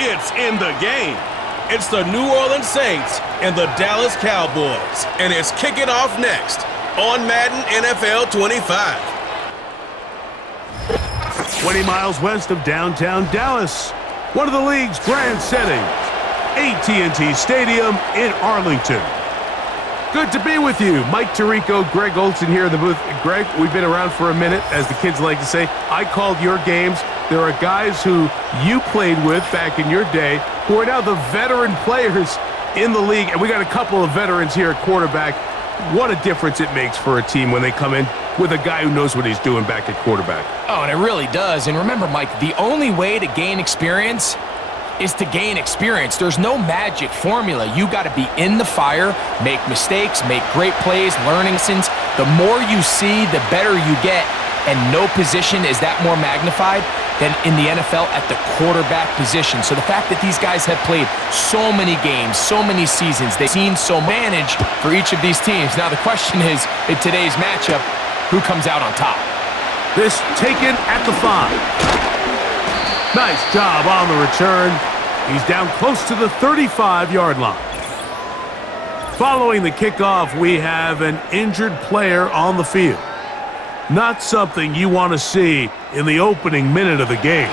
It's in the game. It's the New Orleans Saints and the Dallas Cowboys. And it's kicking off next on Madden NFL 25. 20 miles west of downtown Dallas, one of the league's grand settings, AT&T Stadium in Arlington. Good to be with you. Mike Tirico, Greg Olson here in the booth. Greg, we've been around for a minute, as the kids like to say. I called your games. There are guys who you played with back in your day who are now the veteran players in the league, and we got a couple of veterans here at quarterback. What a difference it makes for a team when they come in with a guy who knows what he's doing back at quarterback. Oh, and it really does. And remember, Mike, the only way to gain experience is to gain experience. There's no magic formula. You got to be in the fire, make mistakes, make great plays, learning lessons. The more you see, the better you get. And no position is that more magnified than in the NFL at the quarterback position. So the fact that these guys have played so many games, so many seasons, they've seen so manage for each of these teams. Now the question is, in today's matchup, who comes out on top? This taken at the 5. Nice job on the return. He's down close to the 35-yard line. Following the kickoff, we have an injured player on the field. Not something you want to see in the opening minute of the game.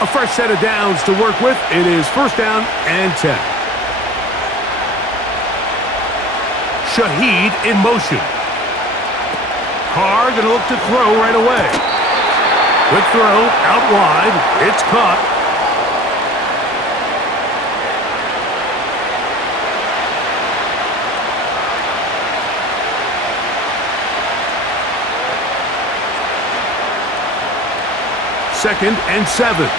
A fresh set of downs to work with. It is first down and 10. Shaheed in motion. Carr going to look to throw right away. Quick throw, out wide. It's caught. Second and 7.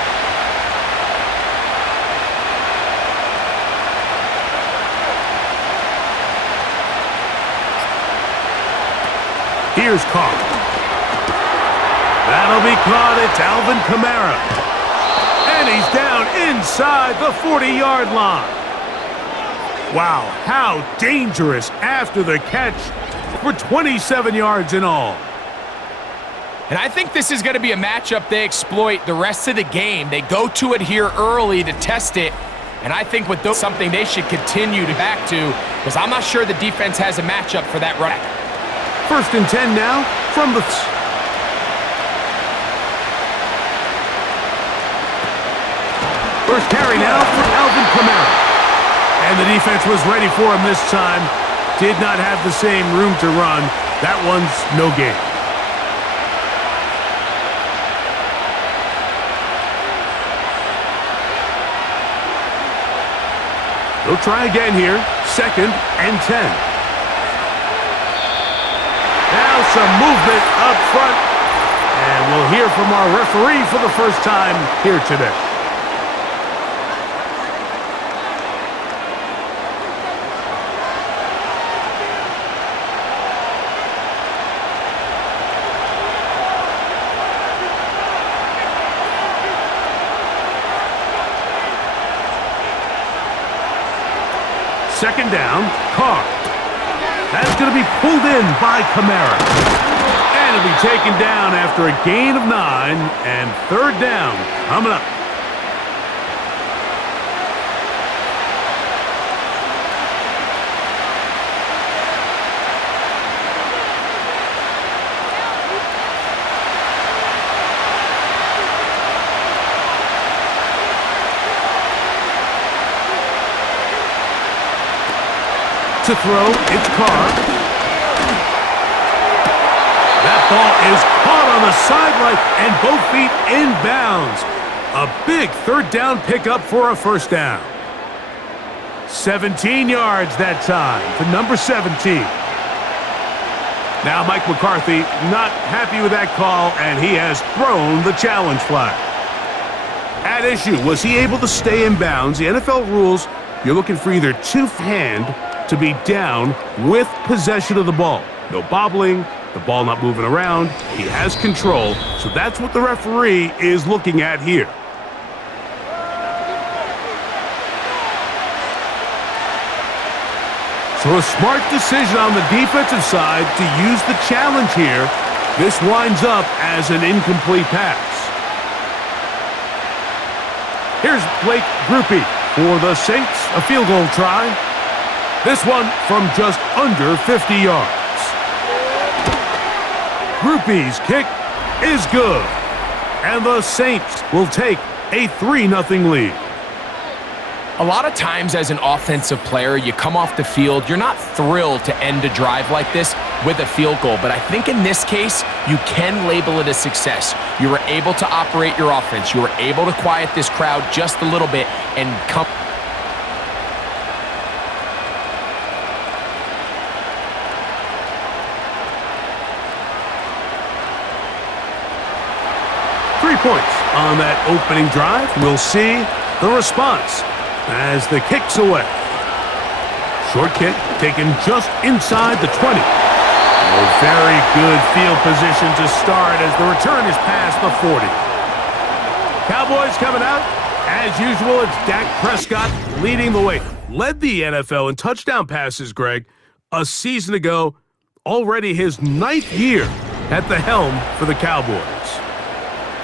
Here's Carr. That'll be caught. It's Alvin Kamara. And he's down inside the 40-yard line. Wow, how dangerous after the catch for 27 yards in all. And I think this is going to be a matchup they exploit the rest of the game. They go to it here early to test it. And I think with those, something they should continue to back to, because I'm not sure the defense has a matchup for that run. First and 10 now from the... First carry now for Alvin Kamara. And the defense was ready for him this time. Did not have the same room to run. That one's no gain. They'll try again here. Second and 10. Now some movement up front. And we'll hear from our referee for the first time here today. Second down, Carr. That's going to be pulled in by Kamara. And it'll be taken down after a gain of 9, and third down coming up. To throw, it's Carr. That ball is caught on the sideline and both feet inbounds. A big third down pickup for a first down. 17 yards that time for number 17. Now Mike McCarthy not happy with that call, and he has thrown the challenge flag. At issue, was he able to stay in bounds? The NFL rules, you're looking for either two-hand to be down with possession of the ball. No bobbling, the ball not moving around. He has control, so that's what the referee is looking at here. So a smart decision on the defensive side to use the challenge here. This winds up as an incomplete pass. Here's Blake Grupe for the Saints, a field goal try. This one from just under 50 yards. Grupe's kick is good. And the Saints will take a 3-0 lead. A lot of times as an offensive player, you come off the field, you're not thrilled to end a drive like this with a field goal. But I think in this case, you can label it a success. You were able to operate your offense. You were able to quiet this crowd just a little bit and come. Points on that opening drive. We'll see the response as the kick's away. Short kick taken just inside the 20. A very good field position to start as the return is past the 40. Cowboys coming out. As usual, it's Dak Prescott leading the way. Led the NFL in touchdown passes, Greg, a season ago. Already his 9th year at the helm for the Cowboys.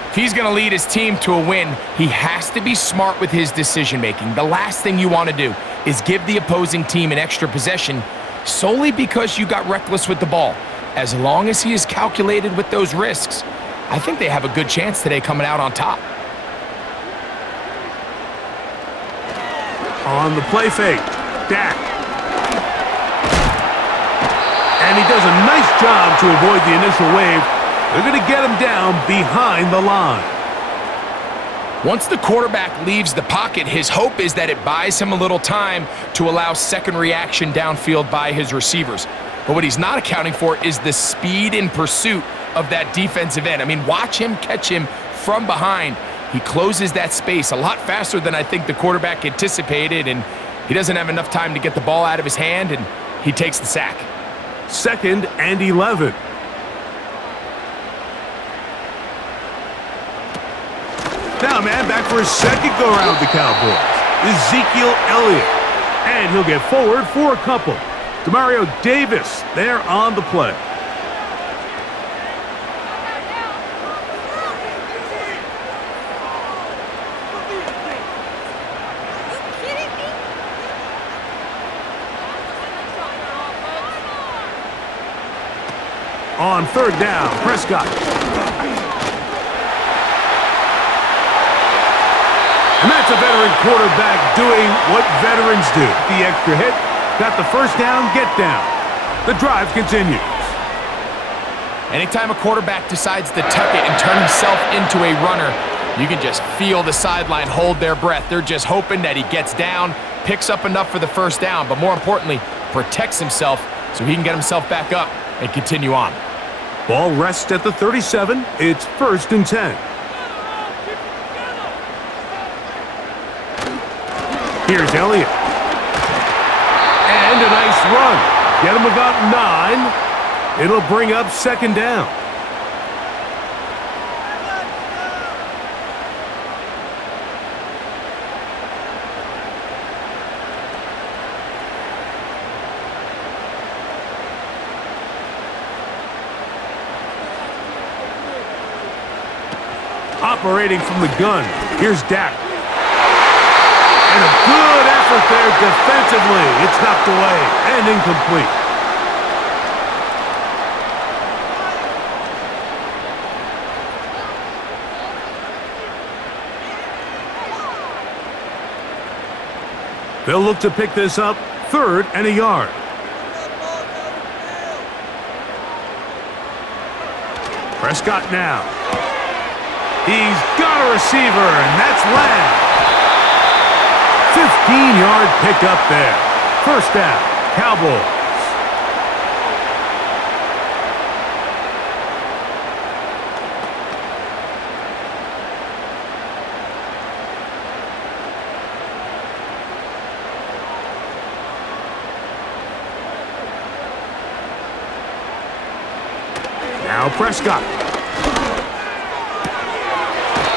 If he's going to lead his team to a win, he has to be smart with his decision-making. The last thing you want to do is give the opposing team an extra possession solely because you got reckless with the ball. As long as he is calculated with those risks, I think they have a good chance today coming out on top. On the play fake, Dak. And he does a nice job to avoid the initial wave. They're going to get him down behind the line. Once the quarterback leaves the pocket, his hope is that it buys him a little time to allow second reaction downfield by his receivers. But what he's not accounting for is the speed in pursuit of that defensive end. I mean, watch him catch him from behind. He closes that space a lot faster than I think the quarterback anticipated, and he doesn't have enough time to get the ball out of his hand, and he takes the sack. 2nd and 11. Now, man, back for his second go-around with the Cowboys. Ezekiel Elliott. And he'll get forward for a couple. Demario Davis there on the play. On 3rd down, Prescott. And that's a veteran quarterback doing what veterans do. The extra hit, got the first down, get down. The drive continues. Anytime a quarterback decides to tuck it and turn himself into a runner, you can just feel the sideline hold their breath. They're just hoping that he gets down, picks up enough for the first down, but more importantly, protects himself so he can get himself back up and continue on. Ball rests at the 37. It's 1st and 10. Here's Elliott. And a nice run. Get him about 9. It'll bring up 2nd down. Operating from the gun. Here's Dak. And a good effort there defensively. It's knocked away and incomplete. They'll look to pick this up 3rd and a yard. Prescott now. He's got a receiver, and that's Lamb. 15-yard pickup there. 1st down, Cowboys. Now Prescott.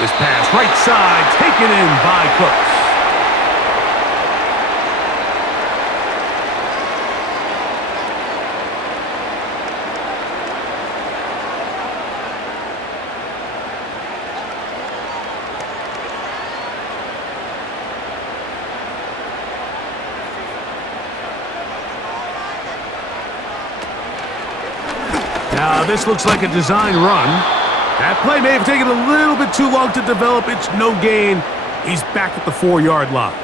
This pass right side taken in by Cooks. Now, this looks like a design run. That play may have taken a little bit too long to develop. It's no gain. He's back at the 4-yard line.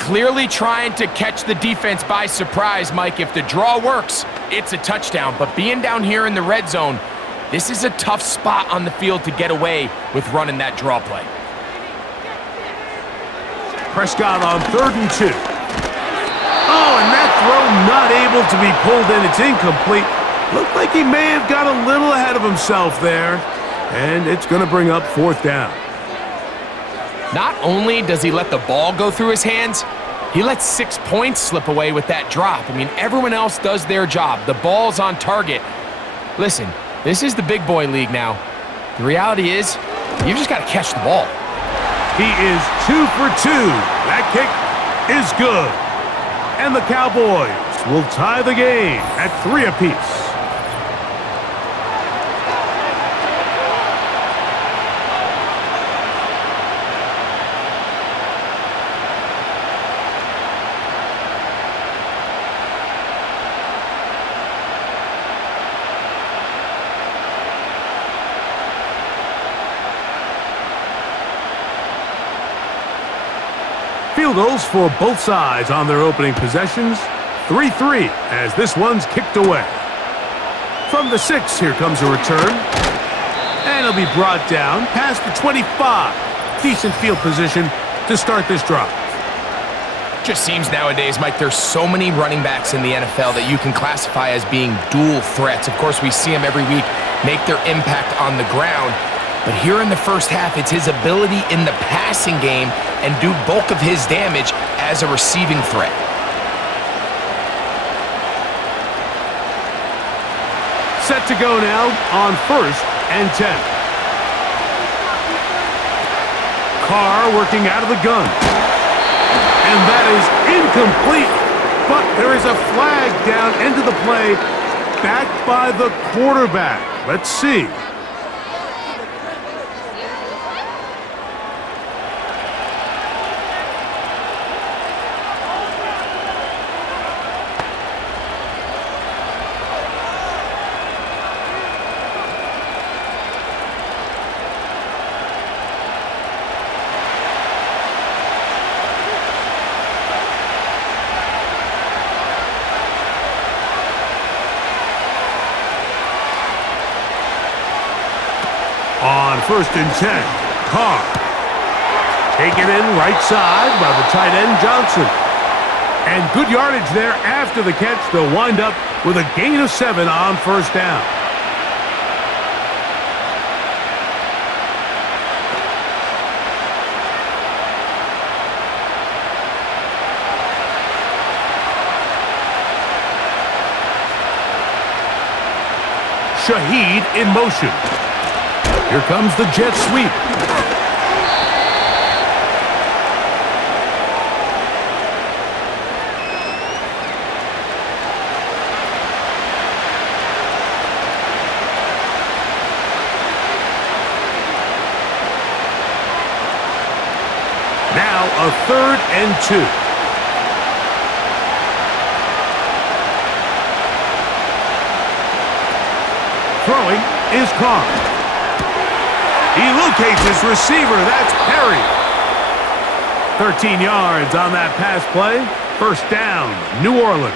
Clearly trying to catch the defense by surprise, Mike. If the draw works, it's a touchdown. But being down here in the red zone, this is a tough spot on the field to get away with running that draw play. Prescott on 3rd and 2. Oh, and that throw not able to be pulled in. It's incomplete. Looked like he may have got a little ahead of himself there. And it's going to bring up 4th down. Not only does he let the ball go through his hands, he lets 6 points slip away with that drop. I mean, everyone else does their job. The ball's on target. Listen, this is the big boy league now. The reality is, you just got to catch the ball. He is 2 for 2. That kick is good. And the Cowboys will tie the game at 3 apiece. Field goals for both sides on their opening possessions. 3-3 as this one's kicked away. From the 6, here comes a return. And it'll be brought down past the 25. Decent field position to start this drive. Just seems nowadays, Mike, there's so many running backs in the NFL that you can classify as being dual threats. Of course, we see them every week make their impact on the ground. But here in the first half, it's his ability in the passing game and do bulk of his damage as a receiving threat. Set to go now on 1st and 10. Carr working out of the gun. And that is incomplete. But there is a flag down into the play, backed by the quarterback. Let's see. On 1st and 10, Carr. Taken in right side by the tight end, Johnson. And good yardage there after the catch. They'll wind up with a gain of 7 on 1st down. Shaheed in motion. Here comes the jet sweep. Now a 3rd and 2. Throwing is Carr. He locates his receiver. That's Perry. 13 yards on that pass play. 1st down, New Orleans.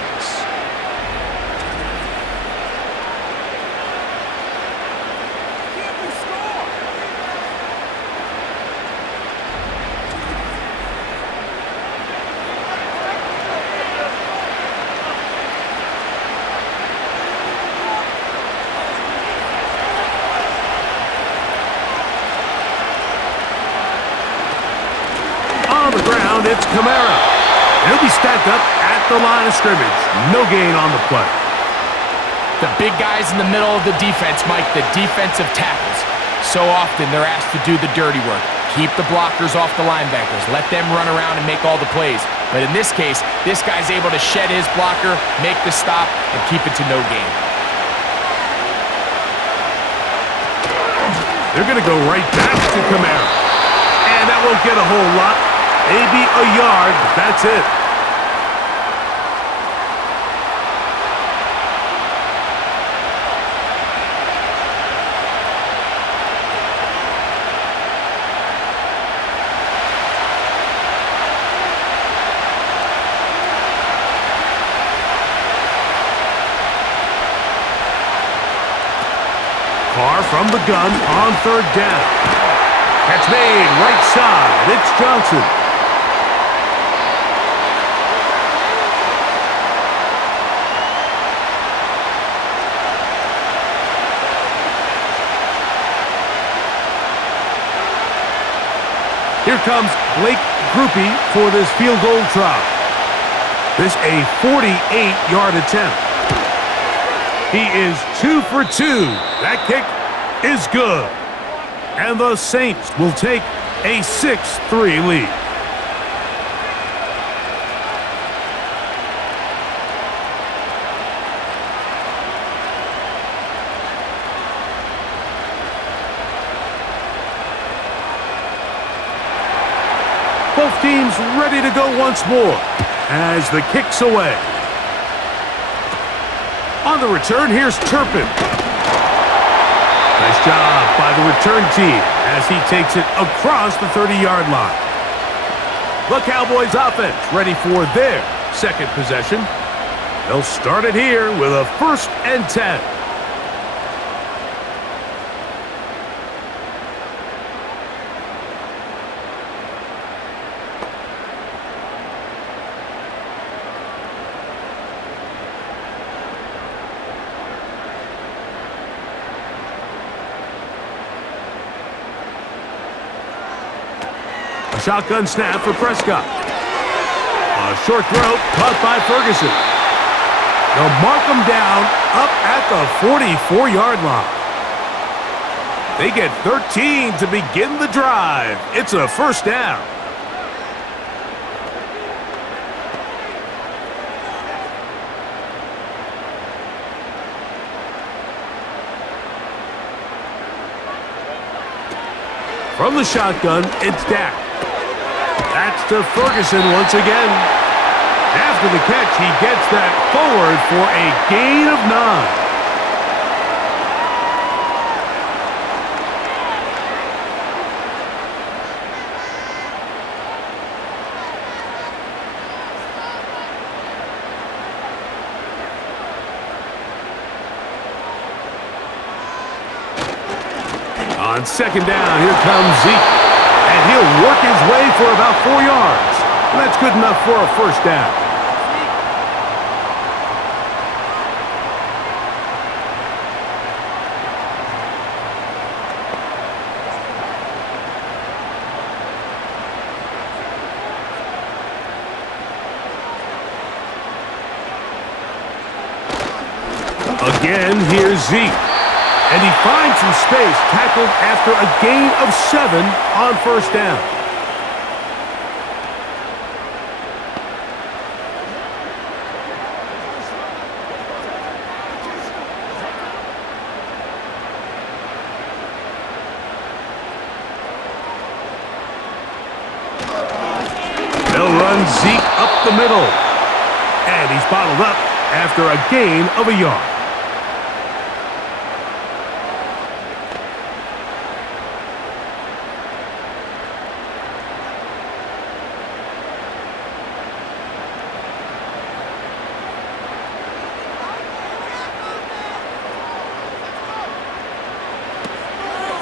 It's Kamara. He'll be stacked up at the line of scrimmage. No gain on the play. The big guys in the middle of the defense, Mike, the defensive tackles. So often they're asked to do the dirty work. Keep the blockers off the linebackers. Let them run around and make all the plays. But in this case, this guy's able to shed his blocker, make the stop, and keep it to no gain. They're going to go right back to Kamara. And that won't get a whole lot. Maybe a yard, but that's it. from the gun on third down. Catch made right side. It's Johnson. Here comes Blake Groupie for this field goal try. This a 48-yard attempt. He is 2 for 2. That kick is good. And the Saints will take a 6-3 lead. Both teams ready to go once more as the kick's away. On the return, here's Turpin. Nice job by the return team as he takes it across the 30-yard line. The Cowboys offense ready for their second possession. They'll start it here with a 1st and 10. Shotgun snap for Prescott. A short throw caught by Ferguson. They'll mark him down up at the 44-yard line. They get 13 to begin the drive. It's a 1st down. From the shotgun, it's Dak. That's to Ferguson once again. After the catch, he gets that forward for a gain of 9. On 2nd down, here comes Zeke. And he'll work his way for about 4 yards. And that's good enough for a 1st down. Again, here's Zeke. And he finds some space, tackled after a gain of 7 on 1st down. They'll run Zeke up the middle. And he's bottled up after a gain of a yard.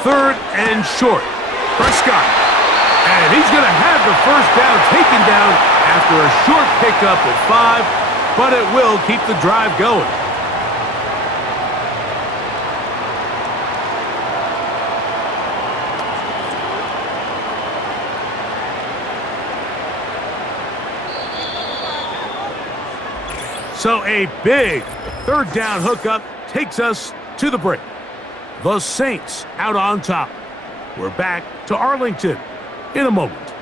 Third and short. Prescott. And he's going to have the 1st down taken down after a short pickup of 5, but it will keep the drive going. So a big 3rd down hookup takes us to the break. The Saints out on top. We're back to Arlington in a moment.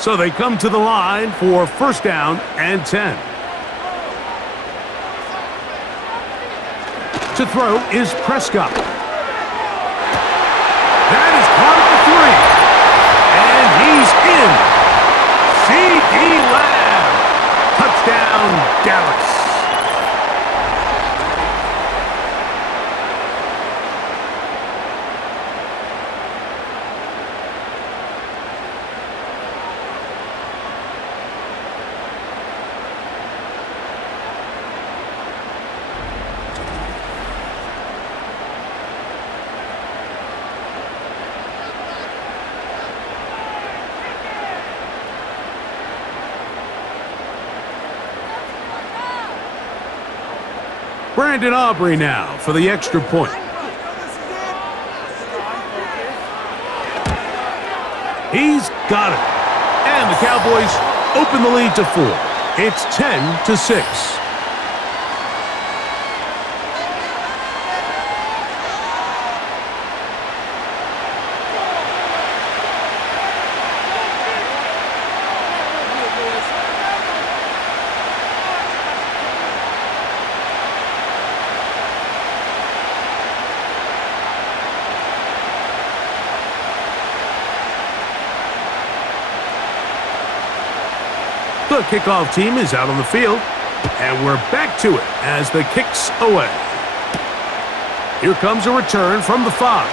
So they come to the line for 1st down and 10. To throw is Prescott. That is caught at the 3. And he's in. C.D. Lamb. Touchdown, Dallas. Brandon Aubrey now for the extra point. He's got it. And the Cowboys open the lead to 4. It's 10-6. The kickoff team is out on the field, and we're back to it as the kick's away. Here comes a return from the 5.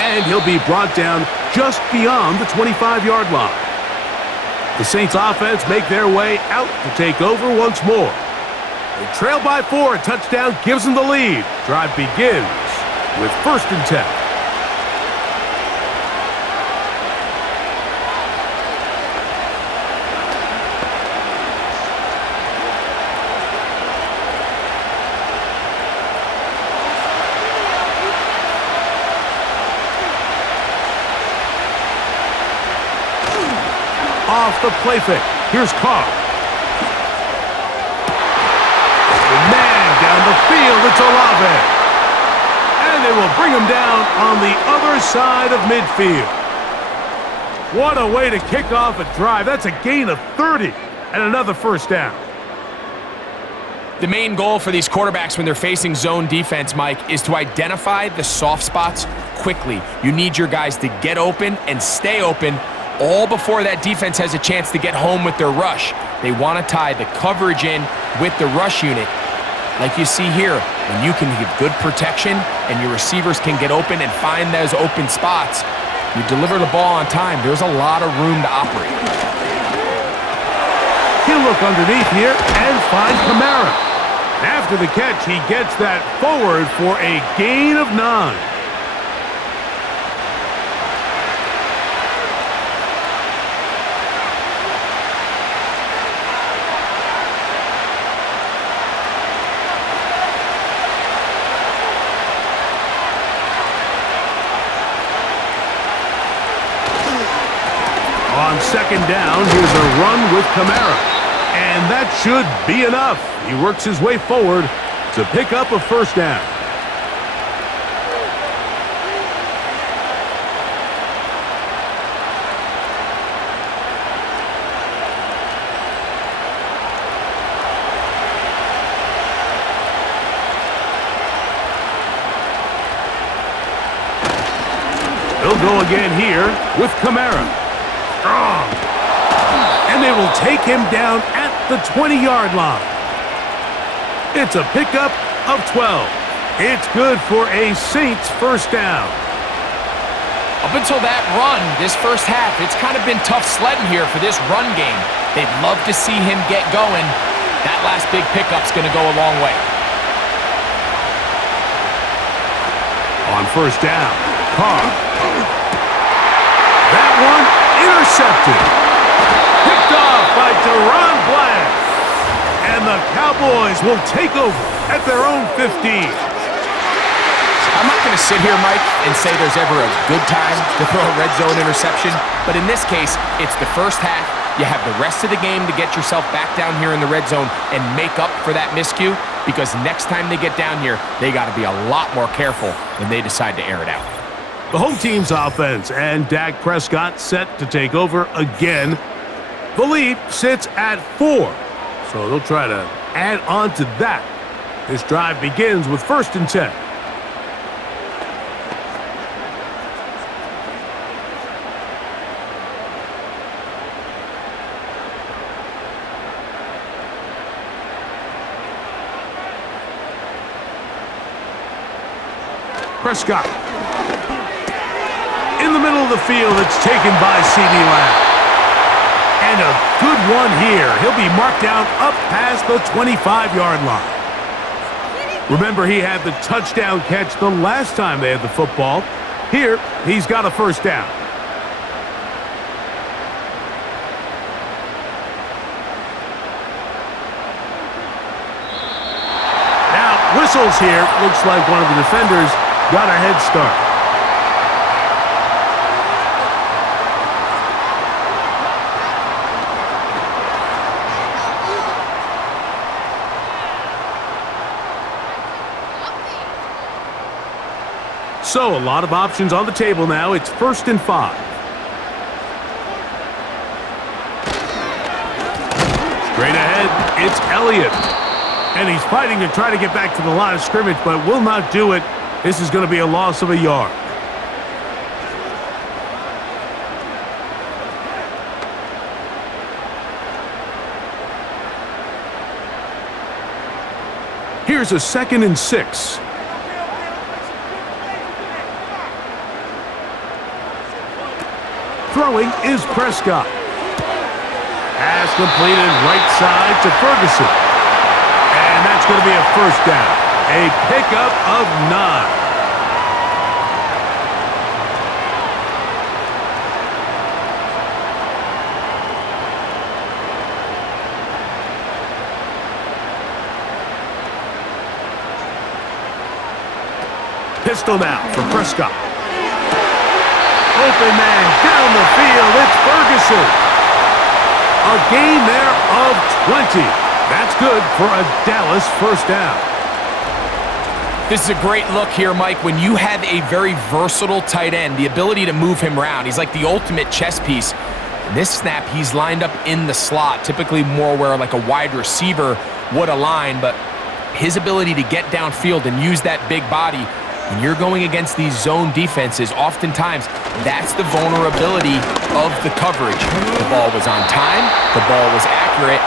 And he'll be brought down just beyond the 25-yard line. The Saints offense make their way out to take over once more. They trail by 4, a touchdown gives them the lead. Drive begins with 1st and 10. Off the play fake. Here's Carr. Man down the field. It's Olave. And they will bring him down on the other side of midfield. What a way to kick off a drive. That's a gain of 30 and another 1st down. The main goal for these quarterbacks when they're facing zone defense, Mike, is to identify the soft spots quickly. You need your guys to get open and stay open all before that defense has a chance to get home with their rush. They want to tie the coverage in with the rush unit. Like you see here, when you can give good protection and your receivers can get open and find those open spots, you deliver the ball on time. There's a lot of room to operate. He'll look underneath here and find Kamara. After the catch, he gets that forward for a gain of 9. On 2nd down, here's a run with Kamara. And that should be enough. He works his way forward to pick up a 1st down. He'll go again here with Kamara. Strong. And they will take him down at the 20-yard line. It's a pickup of 12. It's good for a Saints 1st down. Up until that run, this 1st half, it's kind of been tough sledding here for this run game. They'd love to see him get going. That last big pickup's going to go a long way. On 1st down, Carr. That one intercepted. Picked off by Deron Bland. And the Cowboys will take over at their own 15. I'm not going to sit here, Mike, and say there's ever a good time to throw a red zone interception, but in this case, it's the 1st half. You have the rest of the game to get yourself back down here in the red zone and make up for that miscue, because next time they get down here, they got to be a lot more careful when they decide to air it out. The home team's offense and Dak Prescott set to take over again. The lead sits at 4, so they'll try to add on to that. This drive begins with 1st and 10. Prescott. In the middle of the field, it's taken by CeeDee Lamb. And a good one here. He'll be marked down up past the 25-yard line. Remember, he had the touchdown catch the last time they had the football. Here, he's got a 1st down. Whistles here. Looks like one of the defenders got a head start. So, a lot of options on the table now. It's 1st and 5. Straight ahead, it's Elliott. And he's fighting to try to get back to the line of scrimmage, but will not do it. This is going to be a loss of a yard. Here's a 2nd and 6. Throwing is Prescott. Pass completed right side to Ferguson. And that's going to be a 1st down. A pickup of 9. Pistol now for Prescott. Open man down the field. It's Ferguson. A gain there of 20. That's good for a Dallas 1st down. This is a great look here, Mike, when you have a very versatile tight end, the ability to move him around. He's like the ultimate chess piece. In this snap, he's lined up in the slot, typically more where like a wide receiver would align, but his ability to get downfield and use that big body when you're going against these zone defenses, oftentimes that's the vulnerability of the coverage. The ball was on time, the ball was accurate,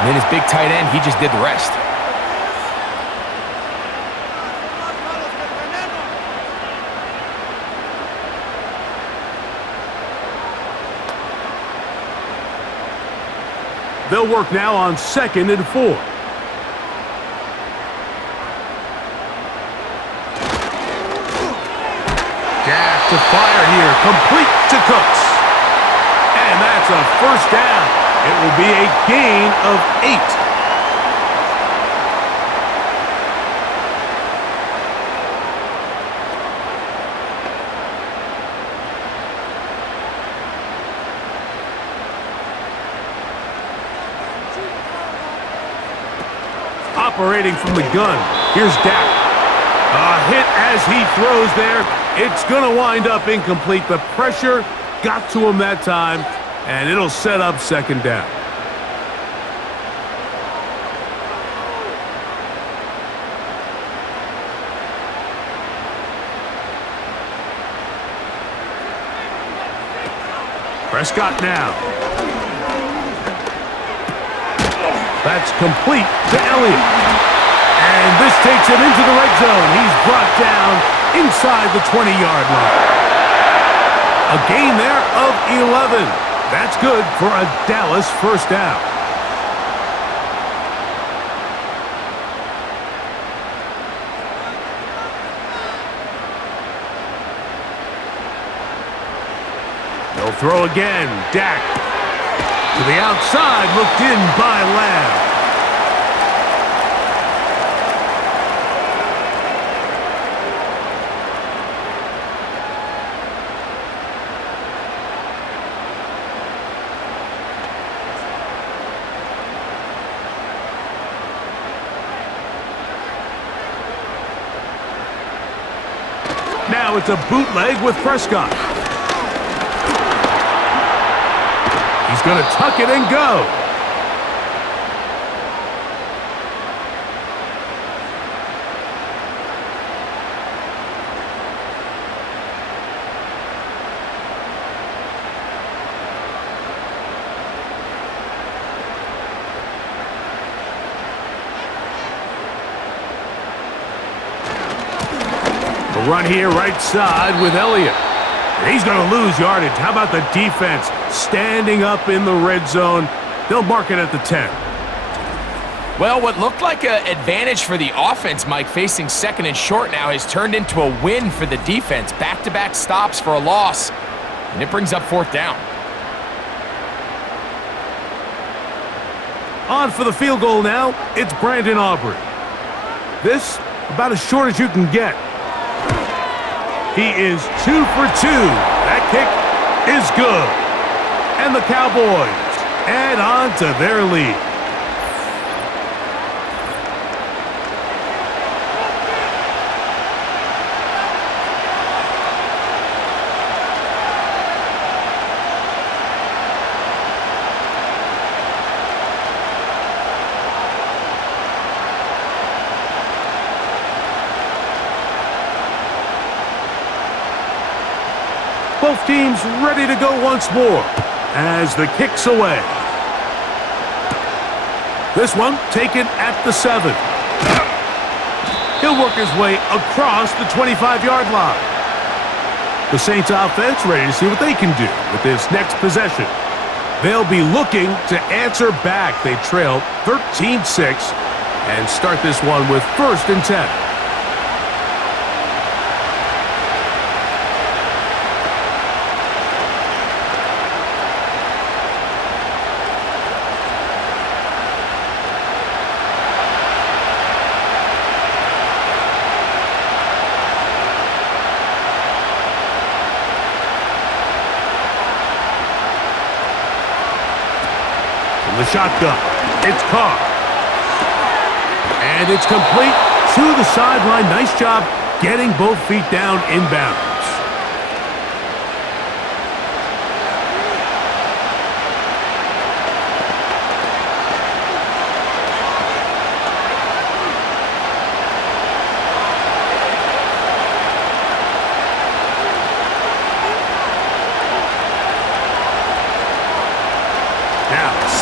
and then his big tight end, he just did the rest. They'll work now on 2nd and 4. To fire here, complete to Cooks. And that's a 1st down. It will be a gain of 8. Operating from the gun, here's Dak. A hit as he throws there. It's going to wind up incomplete. The pressure got to him that time, and it'll set up 2nd down. Prescott now. That's complete to Elliott. And this takes him into the red zone. He's brought down inside the 20-yard line. A gain there of 11. That's good for a Dallas 1st down. They'll throw again. Dak to the outside, looked in by Lamb. Now it's a bootleg with Prescott. He's going to tuck it and go. A run here right side with Elliott. He's going to lose yardage. How about the defense standing up in the red zone? They'll mark it at the 10. Well, what looked like an advantage for the offense, Mike, facing 2nd and short now, has turned into a win for the defense. Back-to-back stops for a loss, and it brings up 4th down. On for the field goal now, it's Brandon Aubrey. This, about as short as you can get. He is 2 for 2. That kick is good. And the Cowboys add on to their lead. Both teams ready to go once more as the kick's away. This one taken at the 7. He'll work his way across the 25-yard line. The Saints offense ready to see what they can do with this next possession. They'll be looking to answer back. They trail 13-6 and start this one with 1st and 10. The shotgun. It's caught. And it's complete to the sideline. Nice job getting both feet down inbounds.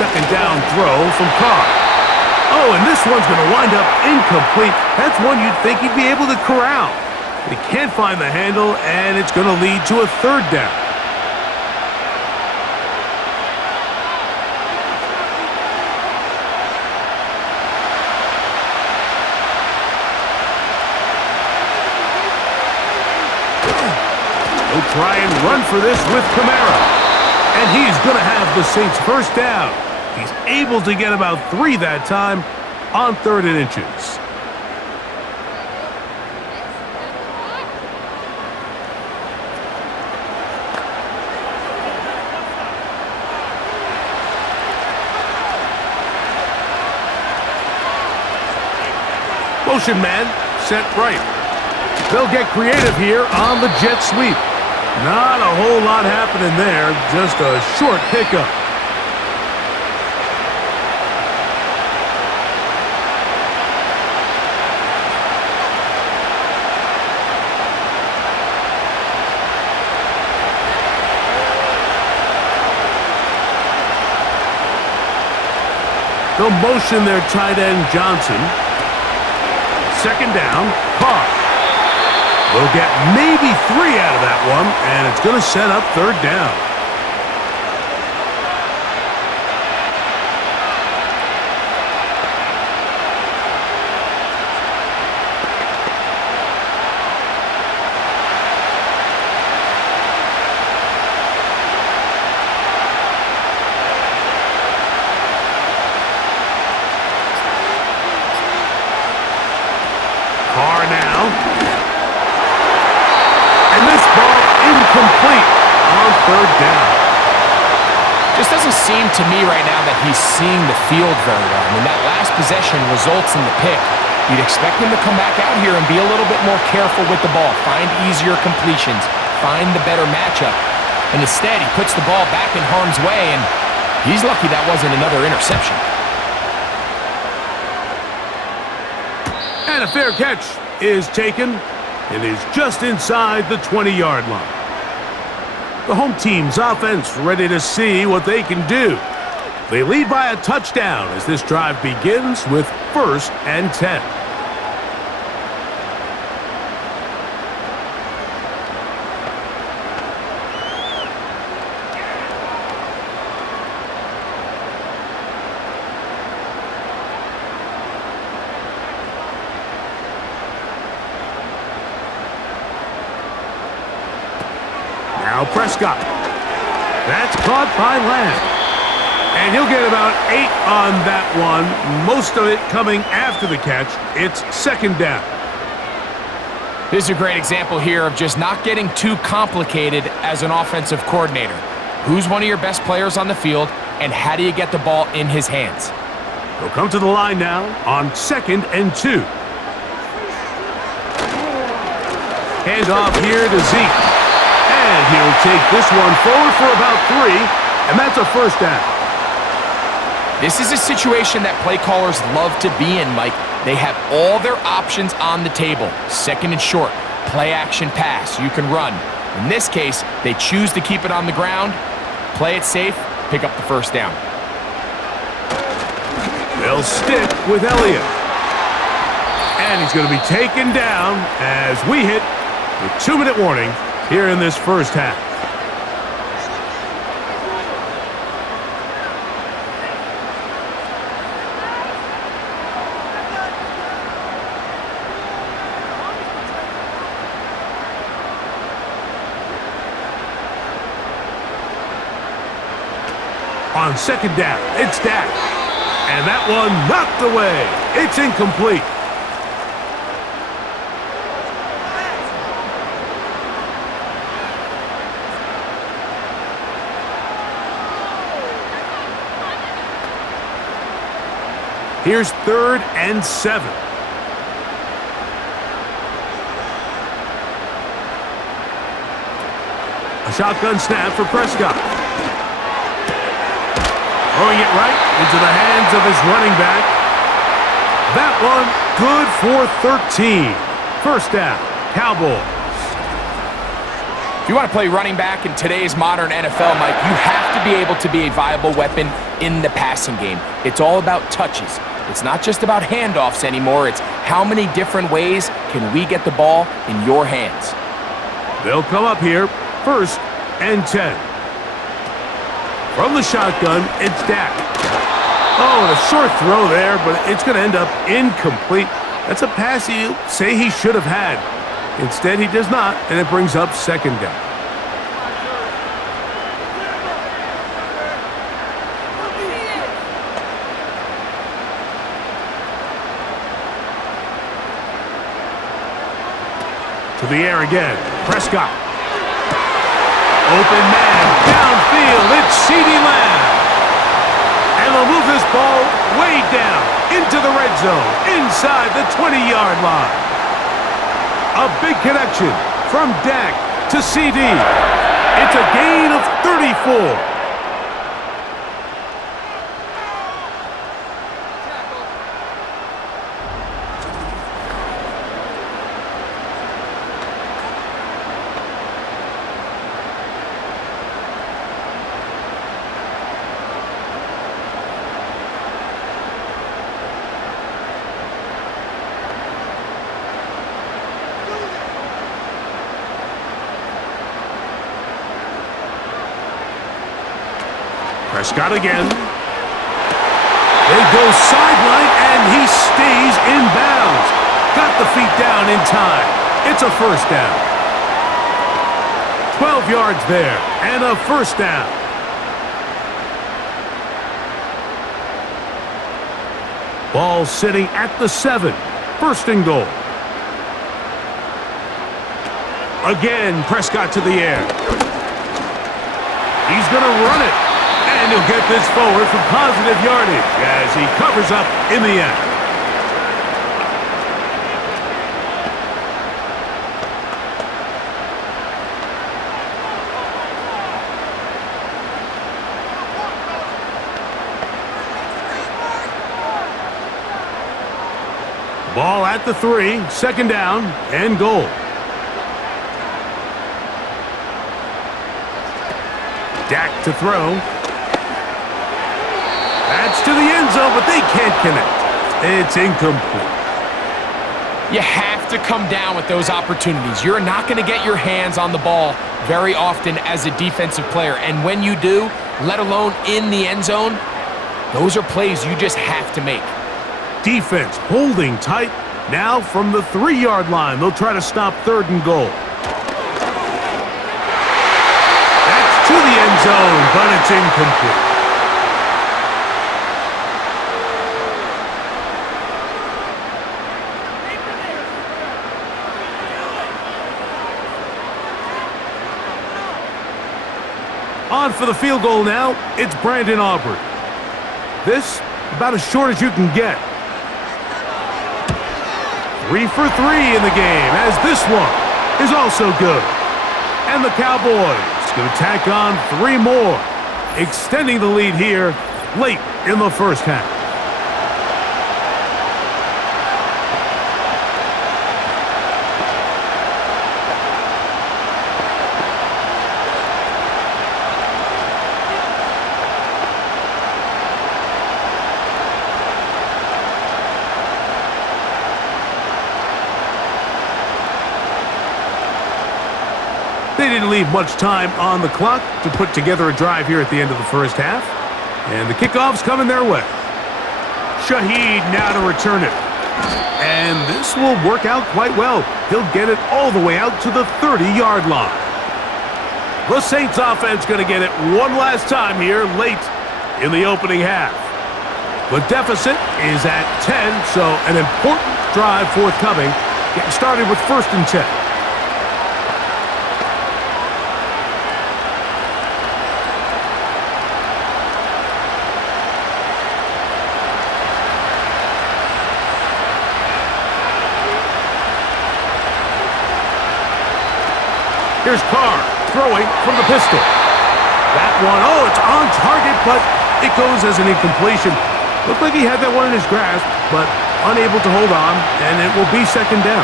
Second down throw from Carr. Oh, and this one's going to wind up incomplete. That's one you'd think he'd be able to corral. But he can't find the handle, and it's going to lead to a 3rd down. He'll try and run for this with Kamara. And he's going to have the Saints' 1st down. He's able to get about 3 that time on 3rd and inches. Motion man set right. They'll get creative here on the jet sweep. Not a whole lot happening there, just a short pickup. They'll motion their tight end Johnson. 2nd down, Carr. They'll get maybe 3 out of that one, and it's going to set up 3rd down. Carr now. And this ball incomplete on 3rd down. Just doesn't seem to me right now that he's seeing the field very well. I mean, that last possession results in the pick. You'd expect him to come back out here and be a little bit more careful with the ball, find easier completions, find the better matchup. And instead, he puts the ball back in harm's way, and he's lucky that wasn't another interception. And a fair catch is taken. It is just inside the 20-yard line. The home team's offense ready to see what they can do. They lead by a touchdown as this drive begins with 1st and 10. Now Prescott. That's caught by Lamb. And he'll get about 8 on that one, most of it coming after after the catch, it's second down. This is a great example here of just not getting too complicated as an offensive coordinator. Who's one of your best players on the field, and how do you get the ball in his hands? They'll come to the line now on 2nd and 2. Hand off here to Zeke. And he'll take this one forward for about 3, and that's a first down. This is a situation that play callers love to be in, Mike. They have all their options on the table. Second and short, play action pass, you can run. In this case, they choose to keep it on the ground, play it safe, pick up the first down. They'll stick with Elliott. And he's going to be taken down as we hit the 2-minute warning here in this first half. On second down, it's Dak. And that one knocked away. It's incomplete. Here's 3rd and 7. A shotgun snap for Prescott. Throwing it right into the hands of his running back. That one good for 13. First down, Cowboys. If you want to play running back in today's modern NFL, Mike, you have to be able to be a viable weapon in the passing game. It's all about touches. It's not just about handoffs anymore. It's how many different ways can we get the ball in your hands. They'll come up here, 1st and 10. From the shotgun, it's Dak. Oh, and a short throw there, but it's going to end up incomplete. That's a pass you say he should have had. Instead, he does not, and it brings up second down. To the air again, Prescott. Open man, downfield, it's CeeDee Lamb. And they'll move this ball way down into the red zone, inside the 20-yard line. A big connection from Dak to CD. It's a gain of 34. Prescott again. They go sideline, and he stays in bounds. Got the feet down in time. It's a first down. 12 yards there, and a first down. Ball sitting at the 7. 1st and goal. Again, Prescott to the air. He's going to run it. And he'll get this forward for positive yardage as he covers up in the end. Ball at the 3, 2nd down and goal. Dak to throw. That's to the end zone, but they can't connect. It's incomplete. You have to come down with those opportunities. You're not going to get your hands on the ball very often as a defensive player. And when you do, let alone in the end zone, those are plays you just have to make. Defense holding tight. Now from the 3-yard line, they'll try to stop 3rd and goal. That's to the end zone, but it's incomplete. On for the field goal now, it's Brandon Aubrey. This, about as short as you can get. 3 for 3 in the game, as this one is also good. And the Cowboys going to tack on 3 more, extending the lead here late in the first half. They didn't leave much time on the clock to put together a drive here at the end of the first half. And the kickoff's coming their way. Shaheed now to return it. And this will work out quite well. He'll get it all the way out to the 30-yard line. The Saints offense going to get it one last time here late in the opening half. The deficit is at 10, so an important drive forthcoming. Getting started with 1st and 10. Here's Carr throwing from the pistol. That one, oh, it's on target, but it goes as an incompletion. Looked like he had that one in his grasp, but unable to hold on, and it will be 2nd down.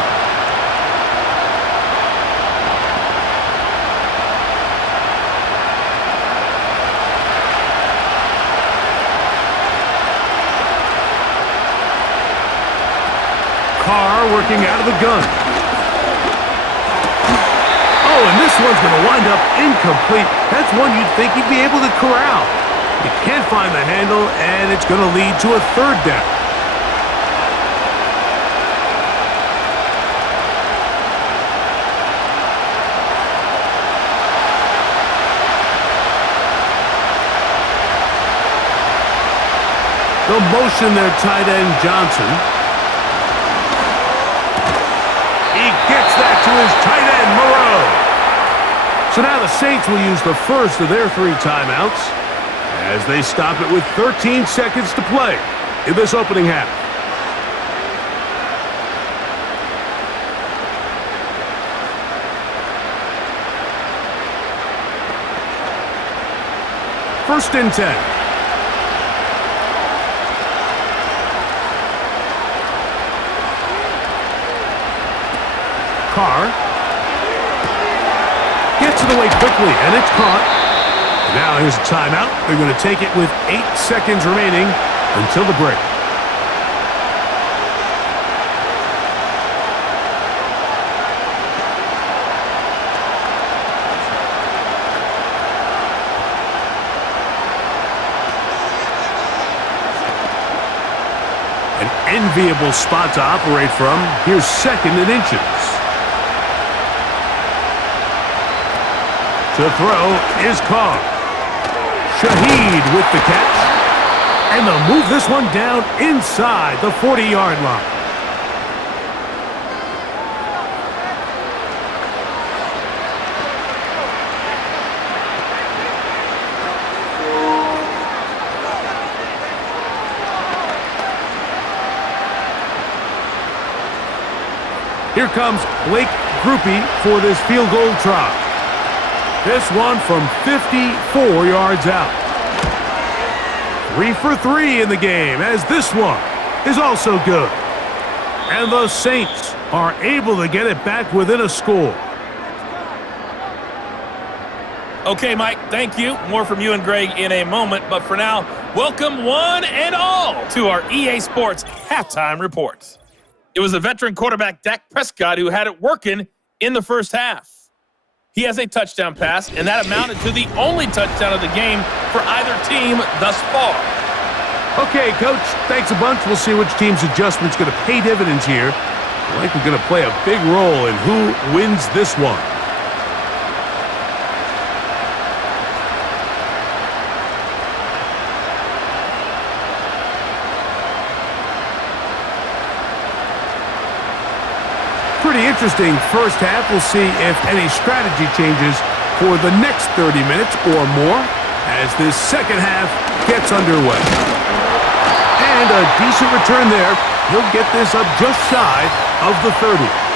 Carr working out of the gun. Oh, and this one's going to wind up incomplete. That's one you'd think he'd be able to corral. He can't find the handle, and it's going to lead to a 3rd down. The motion there, tight end Johnson. He gets that to his tight end, Moreau. So now the Saints will use the first of their 3 timeouts as they stop it with 13 seconds to play in this opening half. First and 10. Carr gets it away quickly, and it's caught. Now here's a timeout. They're going to take it with 8 seconds remaining until the break. An enviable spot to operate from. Here's 2nd and inches. To throw is Carr. Shaheed with the catch. And they'll move this one down inside the 40-yard line. Here comes Blake Grupe for this field goal try. This one from 54 yards out. 3 for 3 in the game, as this one is also good. And the Saints are able to get it back within a score. Okay, Mike, thank you. More from you and Greg in a moment. But for now, welcome one and all to our EA Sports Halftime Reports. It was a veteran quarterback, Dak Prescott, who had it working in the first half. He has a touchdown pass, and that amounted to the only touchdown of the game for either team thus far. Okay, Coach, thanks a bunch. We'll see which team's adjustment's going to pay dividends here. I think we're going to play a big role in who wins this one. Pretty interesting first half. We'll see if any strategy changes for the next 30 minutes or more as this second half gets underway. And a decent return there. He'll get this up just shy of the 30.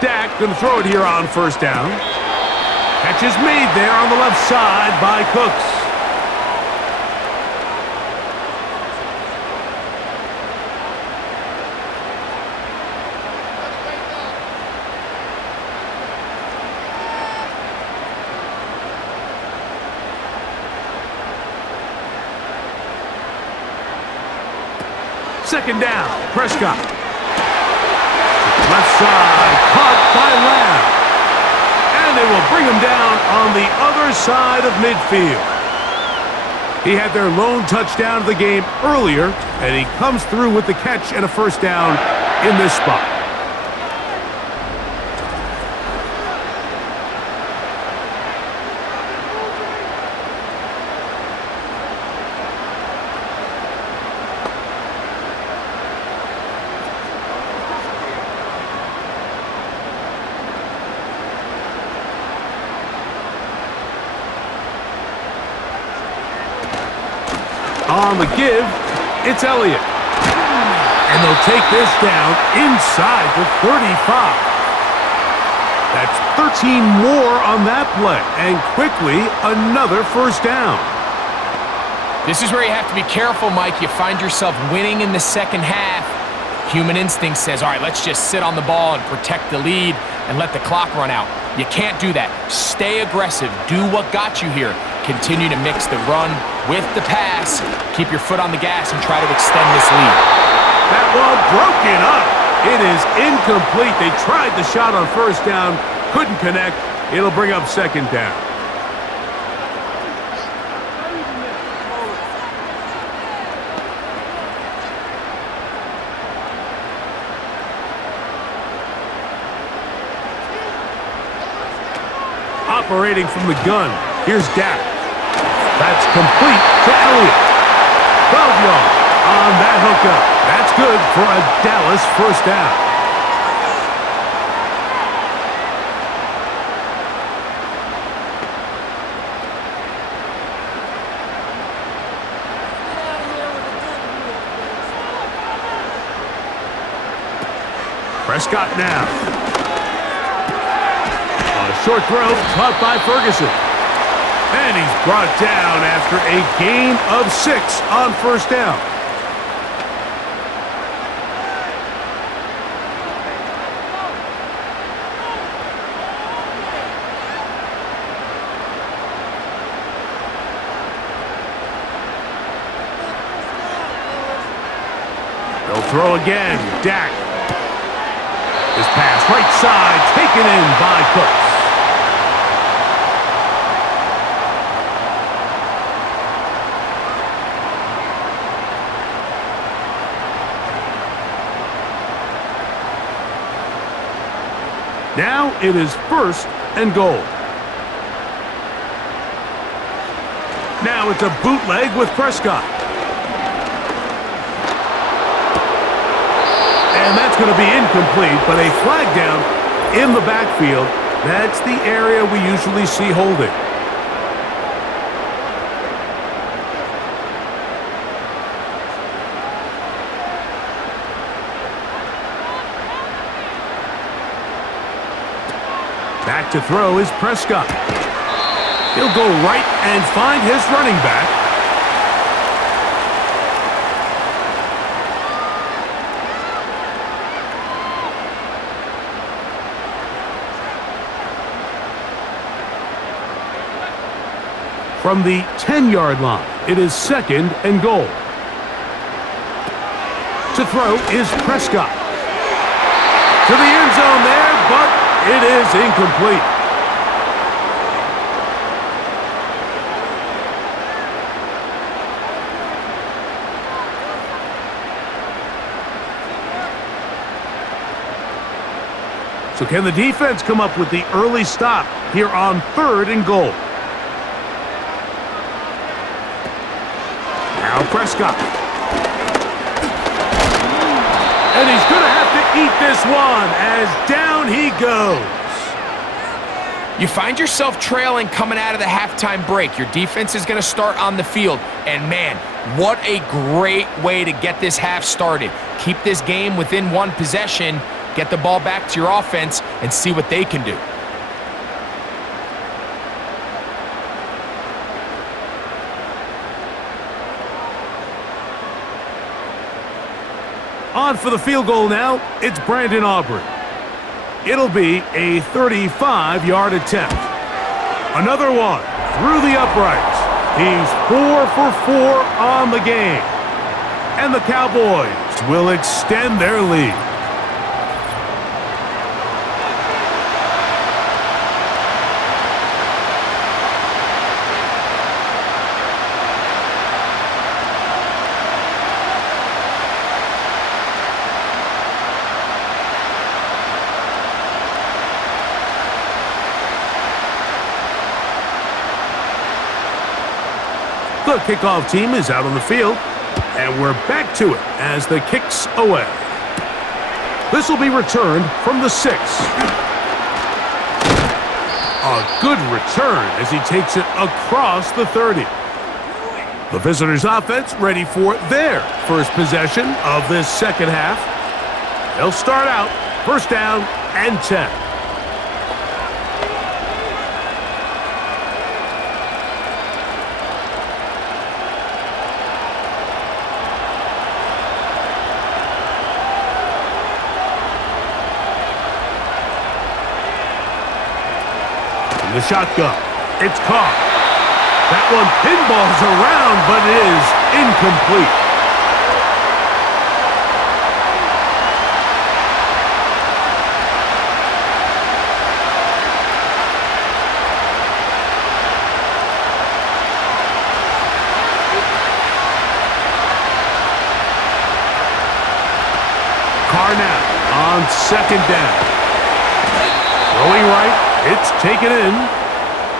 Dak going to throw it here on first down. Catch is made there on the left side by Cooks. Second down, Prescott. Left side, caught by Lamb. And they will bring him down on the other side of midfield. He had their lone touchdown of the game earlier, and he comes through with the catch and a first down in this spot. On the give, it's Elliott. And they'll take this down inside the 35. That's 13 more on that play. And quickly, another first down. This is where you have to be careful, Mike. You find yourself winning in the second half. Human instinct says, all right, let's just sit on the ball and protect the lead and let the clock run out. You can't do that. Stay aggressive. Do what got you here. Continue to mix the run with the pass. Keep your foot on the gas and try to extend this lead. That one broken up. It is incomplete. They tried the shot on first down. Couldn't connect. It'll bring up second down. Operating from the gun. Here's Dak. That's complete to Elliott. 12 yards on that hookup. That's good for a Dallas first down. Prescott now. A short throw caught by Ferguson. And he's brought down after a gain of 6 on first down. They'll throw again. Dak. His pass right side taken in by Cooks. Now it is first and goal. Now it's a bootleg with Prescott. And that's going to be incomplete, but a flag down in the backfield. That's the area we usually see holding. Back to throw is Prescott. He'll go right and find his running back. From the 10-yard line, it is second and goal. To throw is Prescott. To the end zone there, but it is incomplete. So can the defense come up with the early stop here on 3rd and goal? Now Prescott. And he's going to have to eat this one as down he goes. You find yourself trailing coming out of the halftime break. Your defense is going to start on the field. And man, what a great way to get this half started. Keep this game within one possession, get the ball back to your offense, and see what they can do. On for the field goal now, it's Brandon Aubrey. It'll be a 35-yard attempt. Another one through the uprights. He's 4 for 4 on the game. And the Cowboys will extend their lead. The kickoff team is out on the field, and we're back to it as the kick's away. This will be returned from the 6. A good return as he takes it across the 30. The visitors' offense ready for their first possession of this second half. They'll start out 1st down and 10. The shotgun. It's caught. That one pinballs around, but it is incomplete. Carr now on 2nd down. Throwing right. It's taken in,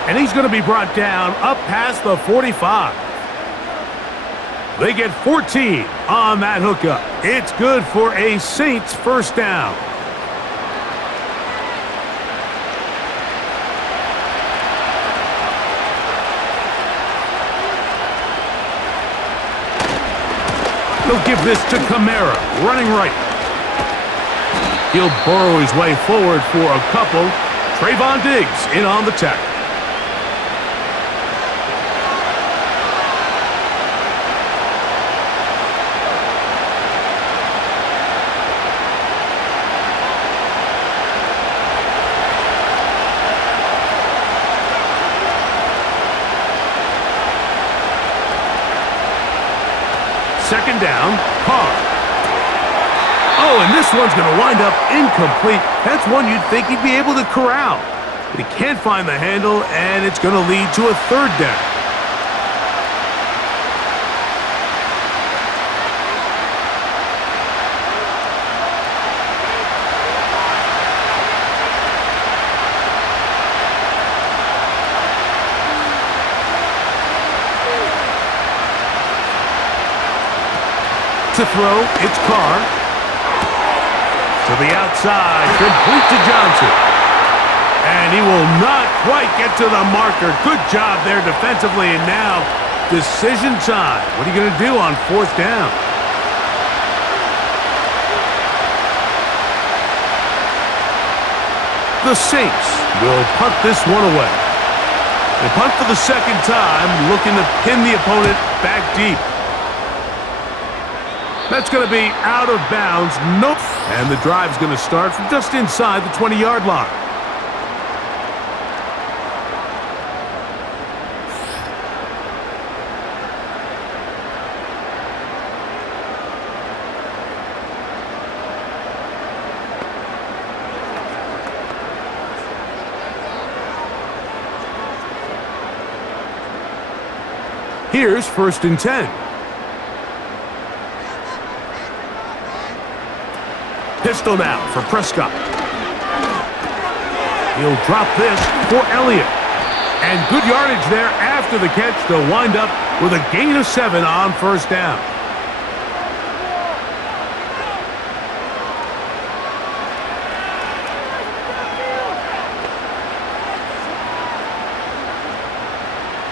and he's going to be brought down up past the 45. They get 14 on that hookup. It's good for a Saints 1st down. They'll give this to Kamara, running right. He'll burrow his way forward for a couple. Trayvon Diggs in on the tackle. Second down, Carr. Oh, and this one's going to wind up incomplete. That's one you'd think he'd be able to corral. But he can't find the handle, and it's going to lead to a 3rd down. To throw, it's Carr. To the outside, complete to Johnson. And he will not quite get to the marker. Good job there defensively, and now decision time. What are you going to do on 4th down? The Saints will punt this one away. They punt for the 2nd time, looking to pin the opponent back deep. That's going to be out of bounds. Nope. And the drive's going to start from just inside the 20-yard line. Here's 1st and 10. Pistol now for Prescott. He'll drop this for Elliott. And good yardage there after the catch to wind up with a gain of 7 on first down.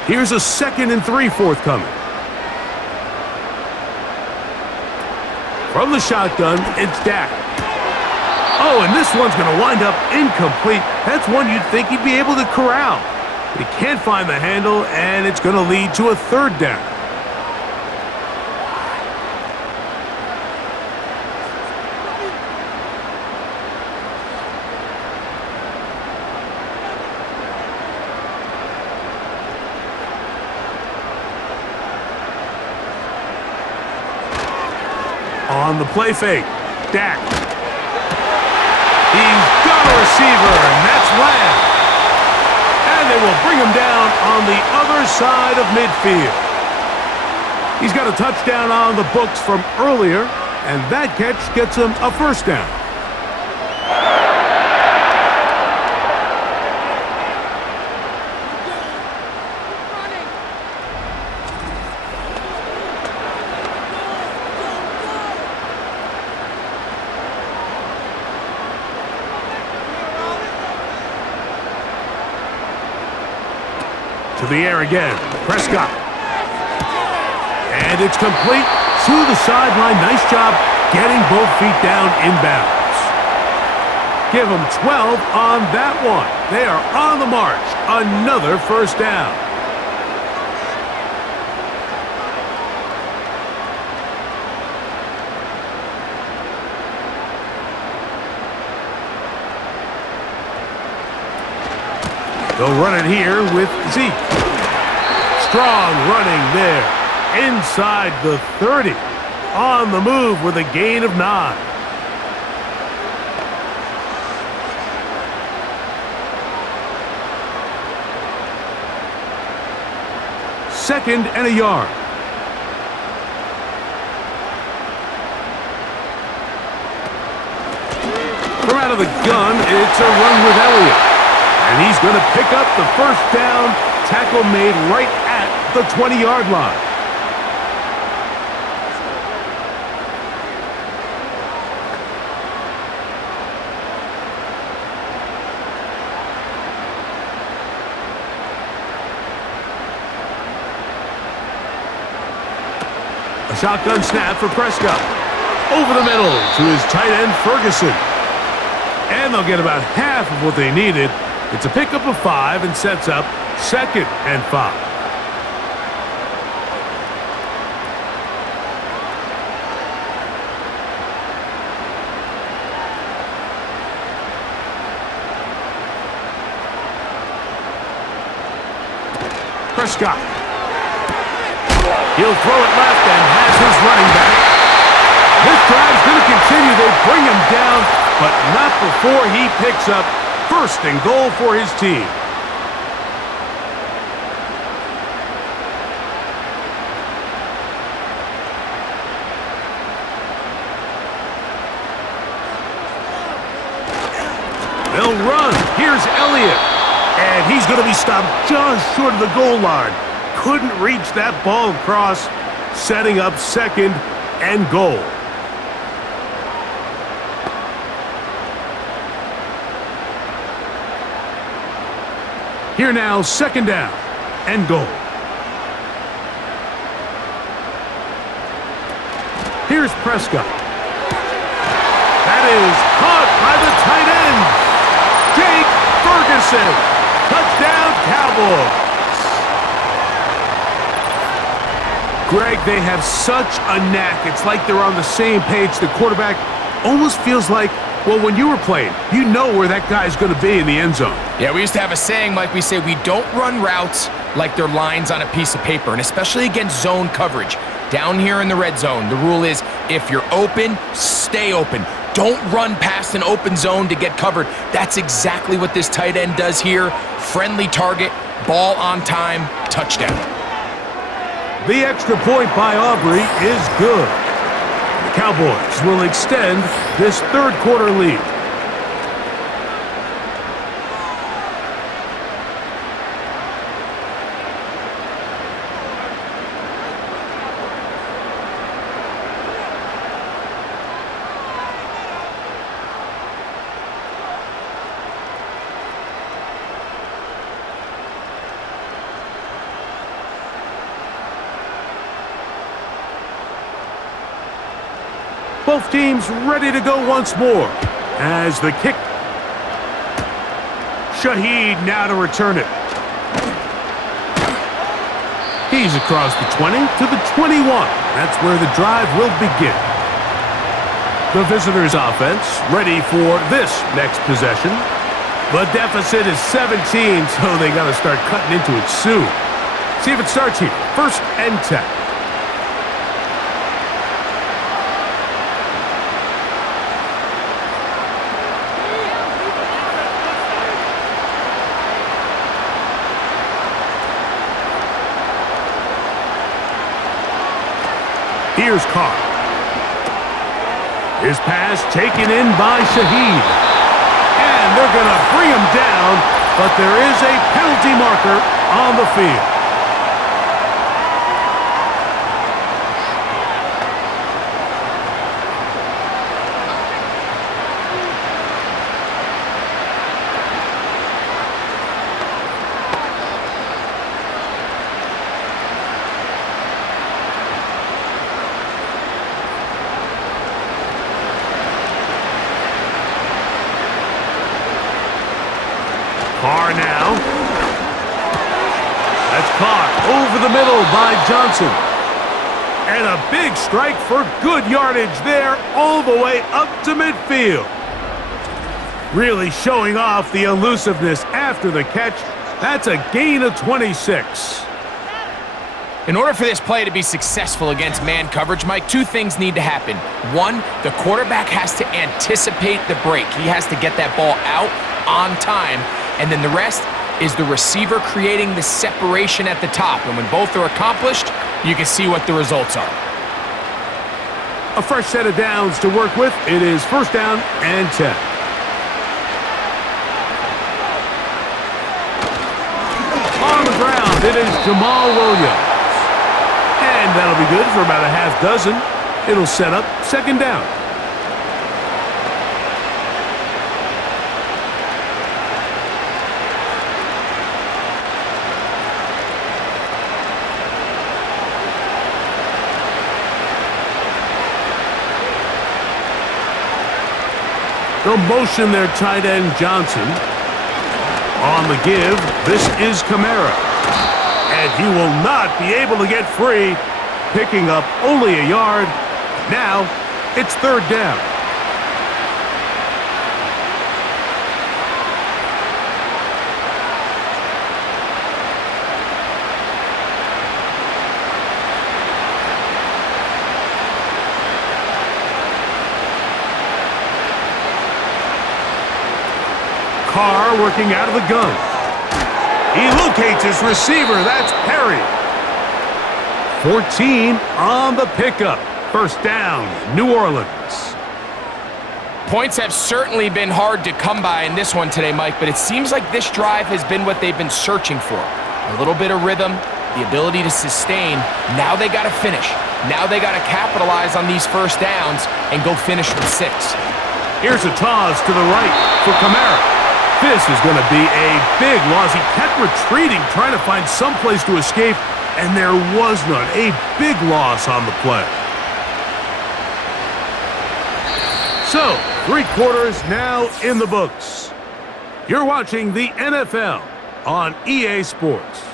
Here's a 2nd and 3 forthcoming. From the shotgun, it's Dak. Oh, and this one's going to wind up incomplete. That's one you'd think he'd be able to corral. He can't find the handle, and it's going to lead to a 3rd down. On the play fake, Dak. He's got a receiver, and that's Lamb. And they will bring him down on the other side of midfield. He's got a touchdown on the books from earlier, and that catch gets him a 1st down. To the air again, Prescott. And it's complete to the sideline. Nice job getting both feet down inbounds. Give them 12 on that one. They are on the march. Another 1st down. They'll run it here with Zeke. Strong running there. Inside the 30. On the move with a gain of 9. Second and a yard. From out of the gun, it's a run with Elliott. And he's going to pick up the 1st down. Tackle made right at the 20-yard line. A shotgun snap for Prescott. Over the middle to his tight end, Ferguson. And they'll get about half of what they needed. It's a pickup of 5 and sets up 2nd and 5. Prescott. He'll throw it left and has his running back. This drive's going to continue. They bring him down, but not before he picks up 1st and goal for his team. They'll run. Here's Elliott. And he's going to be stopped just short of the goal line. Couldn't reach that ball across, setting up 2nd and goal. Here now, 2nd down and goal. Here's Prescott. That is caught by the tight end, Jake Ferguson. Touchdown, Cowboys. Greg, they have such a knack. It's like they're on the same page. The quarterback almost feels like, well, when you were playing, you know where that guy's going to be in the end zone. Yeah, we used to have a saying, Mike, we say we don't run routes like they're lines on a piece of paper, and especially against zone coverage. Down here in the red zone, the rule is if you're open, stay open. Don't run past an open zone to get covered. That's exactly what this tight end does here. Friendly target, ball on time, touchdown. The extra point by Aubrey is good. The Cowboys will extend this 3rd quarter lead. Both teams ready to go once more. As the kick. Shaheed now to return it. He's across the 20 to the 21. That's where the drive will begin. The visitors' offense ready for this next possession. The deficit is 17, so they got to start cutting into it soon. See if it starts here. 1st and 10. Here's Carr. His pass taken in by Shaheed. And they're going to bring him down, but there is a penalty marker on the field. Carr now. That's caught over the middle by Johnson. And a big strike for good yardage there all the way up to midfield. Really showing off the elusiveness after the catch. That's a gain of 26. In order for this play to be successful against man coverage, Mike, 2 things need to happen. 1, the quarterback has to anticipate the break. He has to get that ball out on time. And then the rest is the receiver creating the separation at the top. And when both are accomplished, you can see what the results are. A fresh set of downs to work with. It is 1st down and 10. On the ground, it is Jamal Williams. And that'll be good for about a half dozen. It'll set up 2nd down. They'll motion their tight end Johnson. On the give, this is Kamara. And he will not be able to get free, picking up only a yard. Now, it's 3rd down. Carr working out of the gun. He locates his receiver. That's Perry. 14 on the pickup. 1st down, New Orleans. Points have certainly been hard to come by in this one today, Mike, but it seems like this drive has been what they've been searching for. A little bit of rhythm, the ability to sustain. Now they got to finish. Now they got to capitalize on these 1st downs and go finish with 6. Here's a toss to the right for Kamara. This is going to be a big loss. He kept retreating, trying to find some place to escape, and there was none. A big loss on the play. So, 3 quarters now in the books. You're watching the NFL on EA Sports.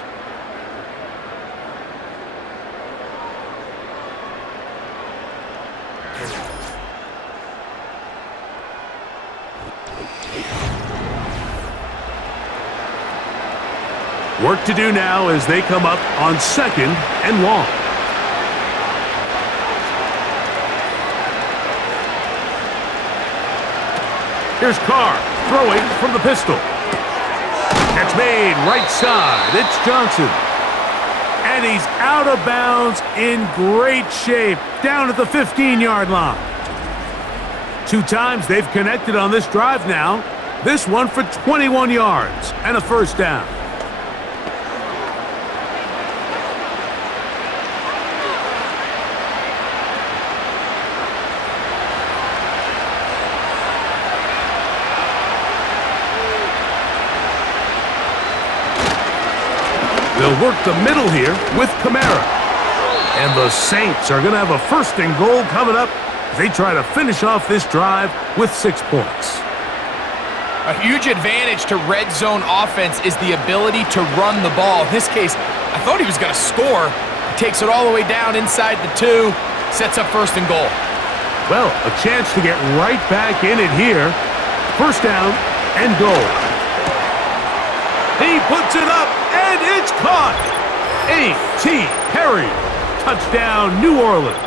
Work to do now as they come up on 2nd and long. Here's Carr throwing from the pistol. Catch made right side. It's Johnson. And he's out of bounds in great shape down at the 15-yard line. 2 times they've connected on this drive now. This one for 21 yards and a 1st down. They'll work the middle here with Kamara. And the Saints are going to have a 1st and goal coming up They try to finish off this drive with 6 points. A huge advantage to red zone offense is the ability to run the ball. In this case, I thought he was going to score. He takes it all the way down inside the 2, sets up 1st and goal. Well, a chance to get right back in it here. 1st down and goal. He puts it up, and it's caught. A.T. Perry. Touchdown, New Orleans.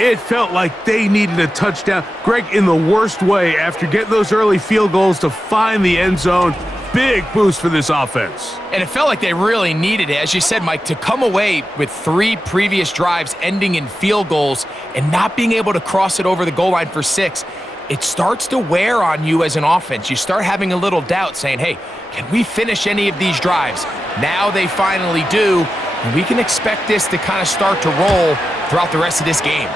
It felt like they needed a touchdown. Greg, in the worst way, after getting those early field goals to find the end zone. Big boost for this offense. And it felt like they really needed it. As you said, Mike, to come away with 3 previous drives ending in field goals and not being able to cross it over the goal line for 6, it starts to wear on you as an offense. You start having a little doubt, saying, hey, can we finish any of these drives? Now they finally do, and we can expect this to kind of start to roll throughout the rest of this game.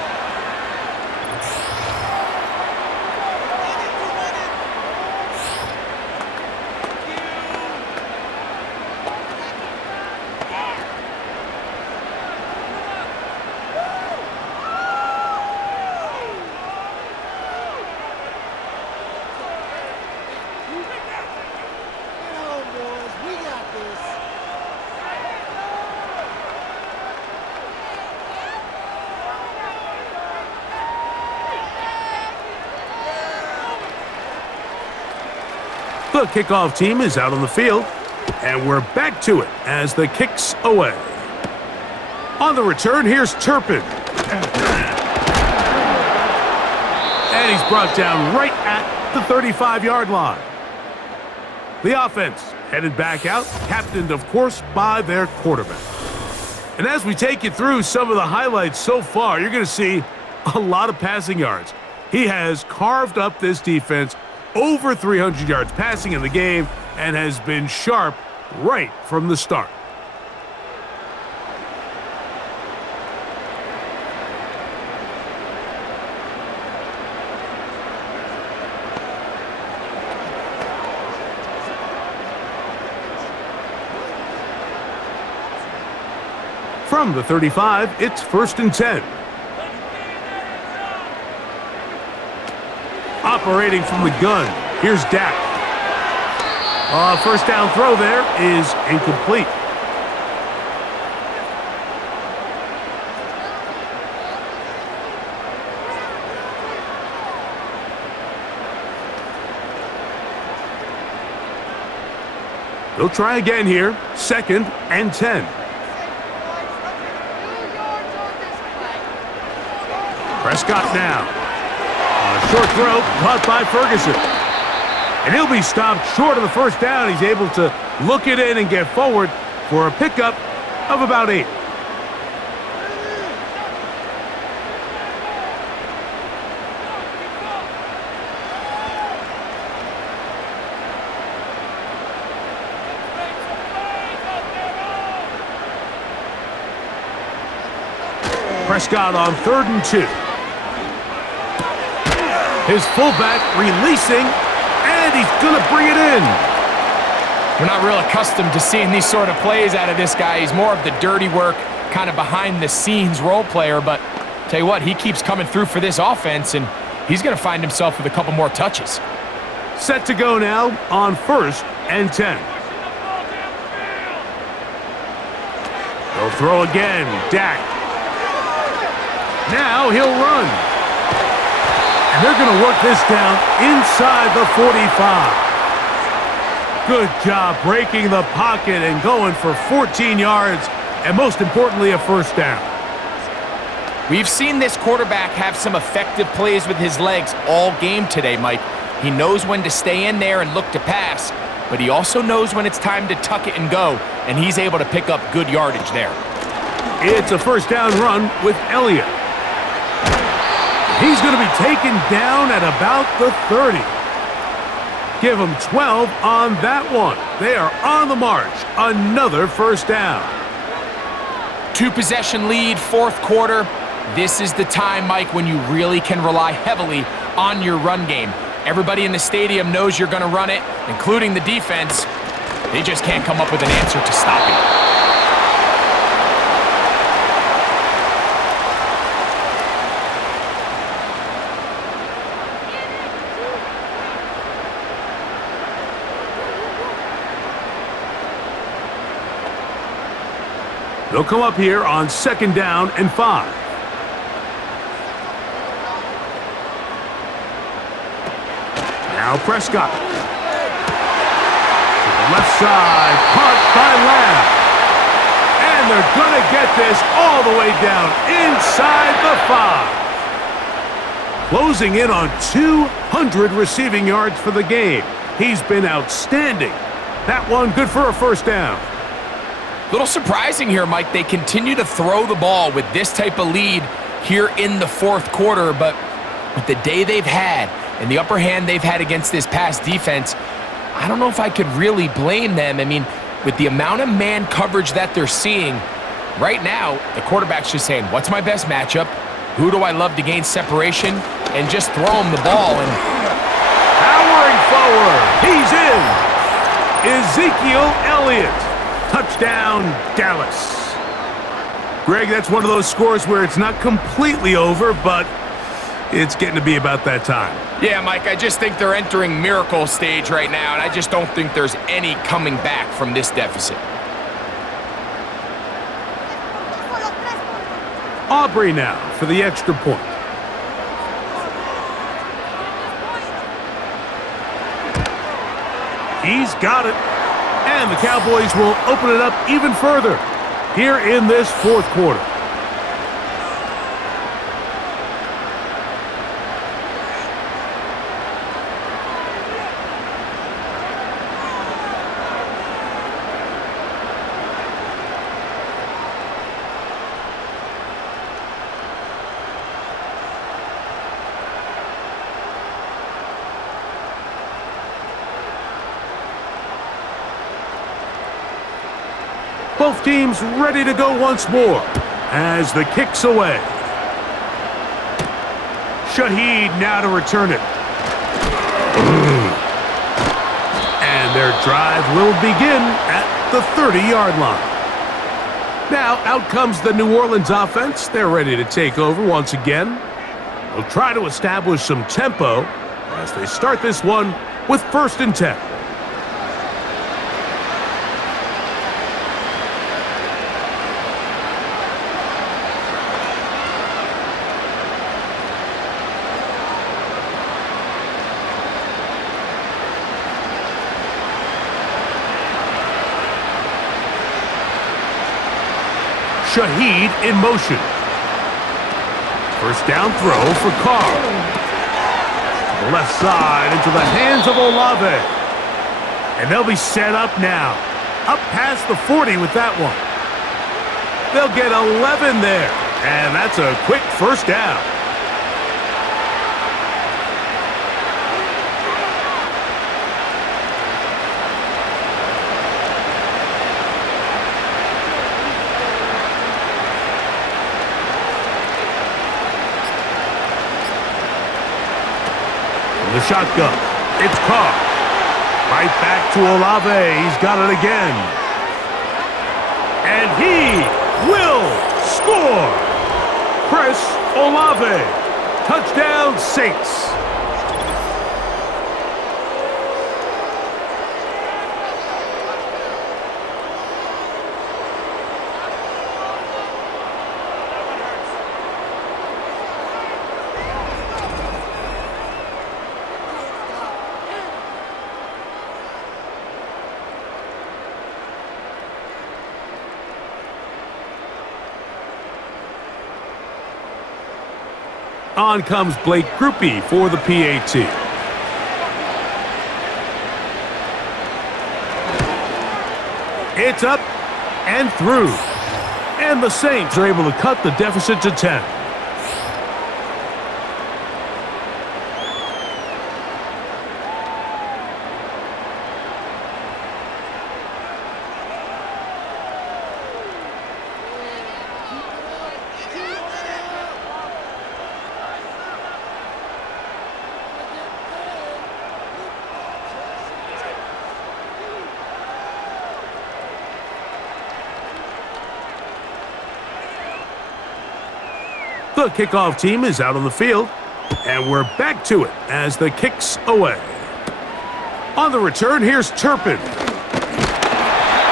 The kickoff team is out on the field, and we're back to it as the kick's away. On the return, here's Turpin. And he's brought down right at the 35-yard line. The offense headed back out, captained, of course, by their quarterback. And as we take you through some of the highlights so far, you're going to see a lot of passing yards. He has carved up this defense, over 300 yards passing in the game, and has been sharp right from the start. From the 35, it's 1st and 10. Operating from the gun, here's Dak. First down throw there is incomplete. They'll try again here, 2nd and 10. Prescott now. Short throw, caught by Ferguson. And he'll be stopped short of the 1st down. He's able to look it in and get forward for a pickup of about 8. Prescott on 3rd and 2. His fullback releasing, and he's going to bring it in. We're not real accustomed to seeing these sort of plays out of this guy. He's more of the dirty work, kind of behind-the-scenes role player, but tell you what, he keeps coming through for this offense, and he's going to find himself with a couple more touches. Set to go now on 1st and 10. They'll throw again, Dak. Now he'll run. And they're going to work this down inside the 45. Good job breaking the pocket and going for 14 yards, and most importantly, a 1st down. We've seen this quarterback have some effective plays with his legs all game today, Mike. He knows when to stay in there and look to pass, but he also knows when it's time to tuck it and go, and he's able to pick up good yardage there. It's a 1st down run with Elliott. He's going to be taken down at about the 30. Give him 12 on that one. They are on the march. Another 1st down. 2-possession lead, 4th quarter. This is the time, Mike, when you really can rely heavily on your run game. Everybody in the stadium knows you're going to run it, including the defense. They just can't come up with an answer to stop it. They'll come up here on 2nd down and 5. Now Prescott. To the left side, caught by Lamb. And they're going to get this all the way down inside the 5. Closing in on 200 receiving yards for the game. He's been outstanding. That one good for a 1st down. Little surprising here, Mike. They continue to throw the ball with this type of lead here in the 4th quarter, but with the day they've had and the upper hand they've had against this pass defense, I don't know if I could really blame them. I mean, with the amount of man coverage that they're seeing, right now, the quarterback's just saying, what's my best matchup? Who do I love to gain separation? And just throw him the ball. And powering forward, he's in. Ezekiel Elliott. Touchdown, Dallas. Greg, that's one of those scores where it's not completely over, but it's getting to be about that time. Yeah, Mike, I just think they're entering miracle stage right now, and I just don't think there's any coming back from this deficit. Aubrey now for the extra point. He's got it. And the Cowboys will open it up even further here in this 4th quarter. Both teams ready to go once more as the kick's away. Shaheed now to return it. And their drive will begin at the 30-yard line. Now out comes the New Orleans offense. They're ready to take over once again. They'll try to establish some tempo as they start this one with 1st and 10. Shaheed in motion. 1st down throw for Carr. To the left side into the hands of Olave. And they'll be set up now. Up past the 40 with that one. They'll get 11 there. And that's a quick 1st down. The shotgun. It's Carr. Right back to Olave. He's got it again. And he will score. Chris Olave. Touchdown, Saints. On comes Blake Grupe for the PAT. It's up and through. And the Saints are able to cut the deficit to 10. The kickoff team is out on the field, and we're back to it as the kick's away. On the return, here's Turpin.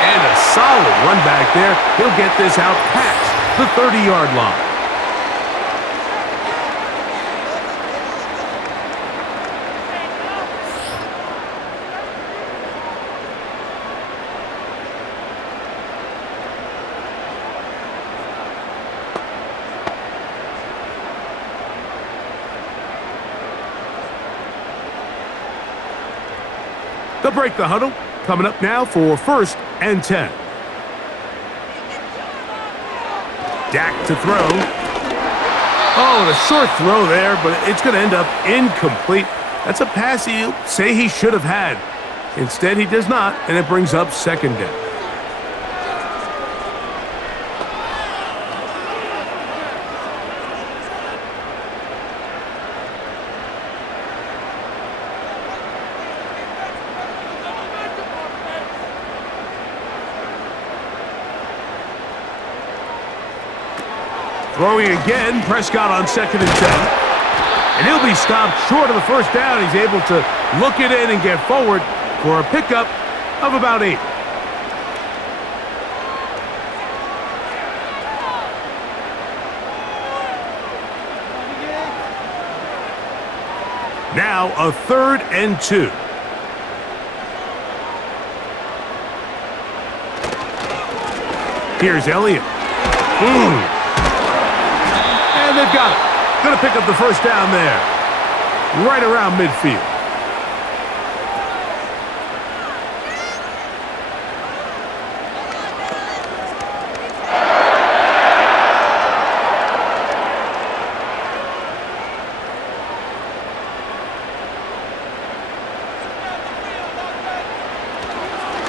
And a solid run back there. He'll get this out past the 30-yard line. They'll break the huddle. Coming up now for 1st and 10. Dak to throw. Oh, and a short throw there, but it's going to end up incomplete. That's a pass he'll say he should have had. Instead, he does not, and it brings up 2nd down. Throwing again, Prescott on 2nd and 10. And he'll be stopped short of the 1st down. He's able to look it in and get forward for a pickup of about 8. Now a 3rd and 2. Here's Elliott. And they've got it. Going to pick up the 1st down there. Right around midfield.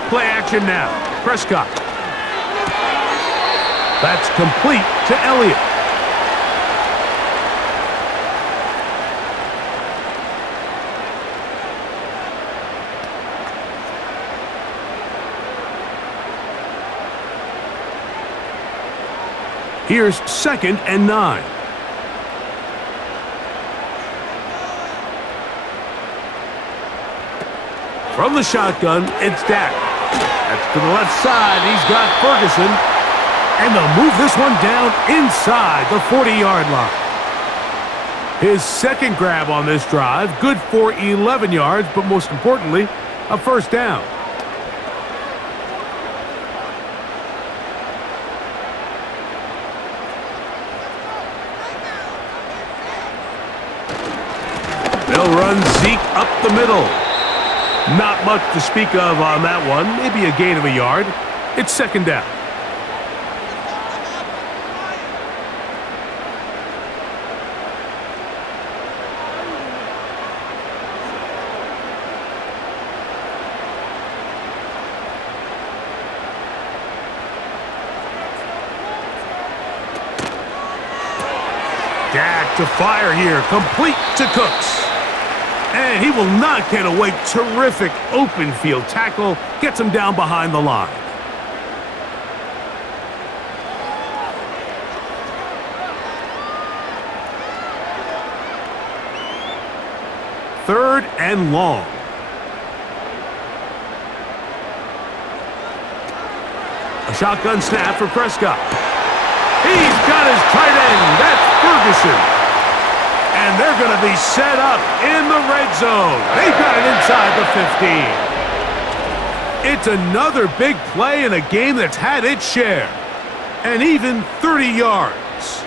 Play action now. Prescott. That's complete to Elliott. Here's 2nd and 9. From the shotgun, it's Dak. That's to the left side. He's got Ferguson. And they'll move this one down inside the 40-yard line. His 2nd grab on this drive, good for 11 yards, but most importantly, a 1st down. They'll run Zeke up the middle. Not much to speak of on that one. Maybe a gain of a yard. It's 2nd down. Dak to fire here, complete to Cooks. And he will not get away. Terrific open field tackle. Gets him down behind the line. Third and long. A shotgun snap for Prescott. He's got his tight end. That's Ferguson. And they're going to be set up in the red zone. They've got it inside the 15. It's another big play in a game that's had its share. And even 30 yards.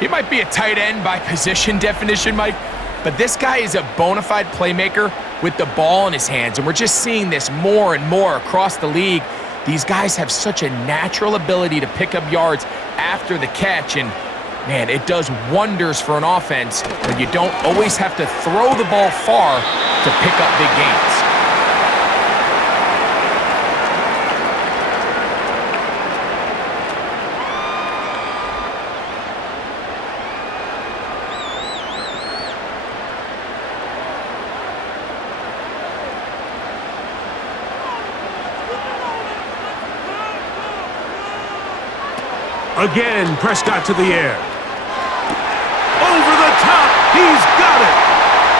He might be a tight end by position definition, Mike, but this guy is a bona fide playmaker with the ball in his hands. And we're just seeing this more and more across the league. These guys have such a natural ability to pick up yards after the catch. And man, it does wonders for an offense when you don't always have to throw the ball far to pick up big gains. Again, Prescott to the air. Over the top, he's got it.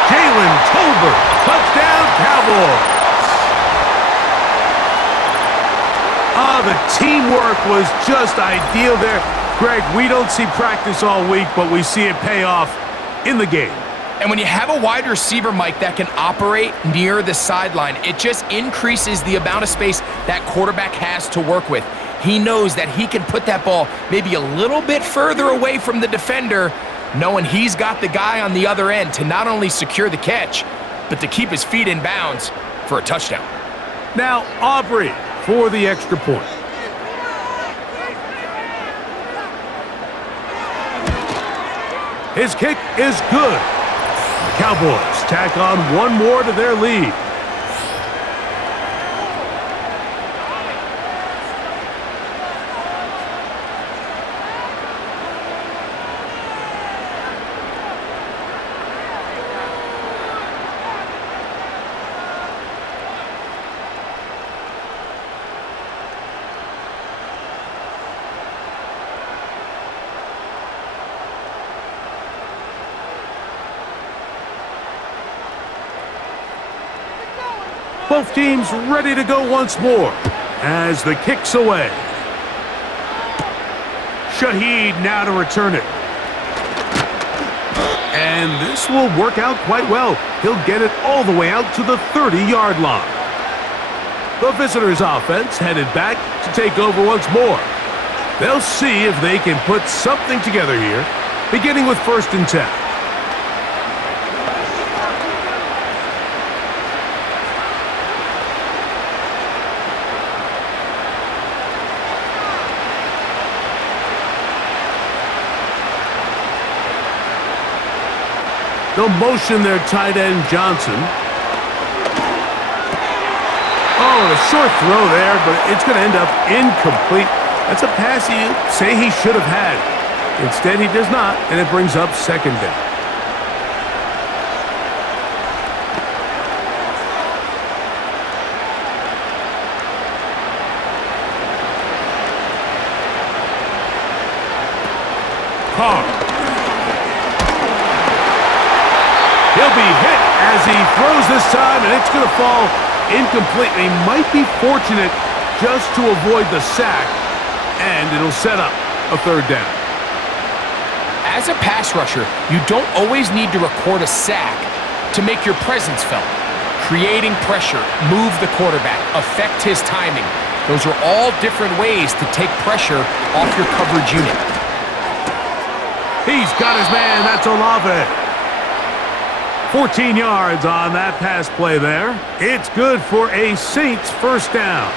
Jalen Tolbert, touchdown Cowboys. Oh, the teamwork was just ideal there. Greg, we don't see practice all week, but we see it pay off in the game. And when you have a wide receiver, Mike, that can operate near the sideline, it just increases the amount of space that quarterback has to work with. He knows that he can put that ball maybe a little bit further away from the defender, knowing he's got the guy on the other end to not only secure the catch, but to keep his feet in bounds for a touchdown. Now, Aubrey for the extra point. His kick is good. Cowboys tack on one more to their lead. Both teams ready to go once more as the kick's away. Shaheed now to return it. And this will work out quite well. He'll get it all the way out to the 30-yard line. The visitors' offense headed back to take over once more. They'll see if they can put something together here, beginning with 1st and 10. They'll motion their tight end, Johnson. Oh, a short throw there, but it's going to end up incomplete. That's a pass you say he should have had. Instead, he does not, and it brings up 2nd down. Carr. He'll be hit as he throws this time, and it's going to fall incomplete. He might be fortunate just to avoid the sack, and it'll set up a 3rd down. As a pass rusher, you don't always need to record a sack to make your presence felt. Creating pressure, move the quarterback, affect his timing. Those are all different ways to take pressure off your coverage unit. He's got his man. That's Olave. 14 yards on that pass play there. It's good for a Saints 1st down.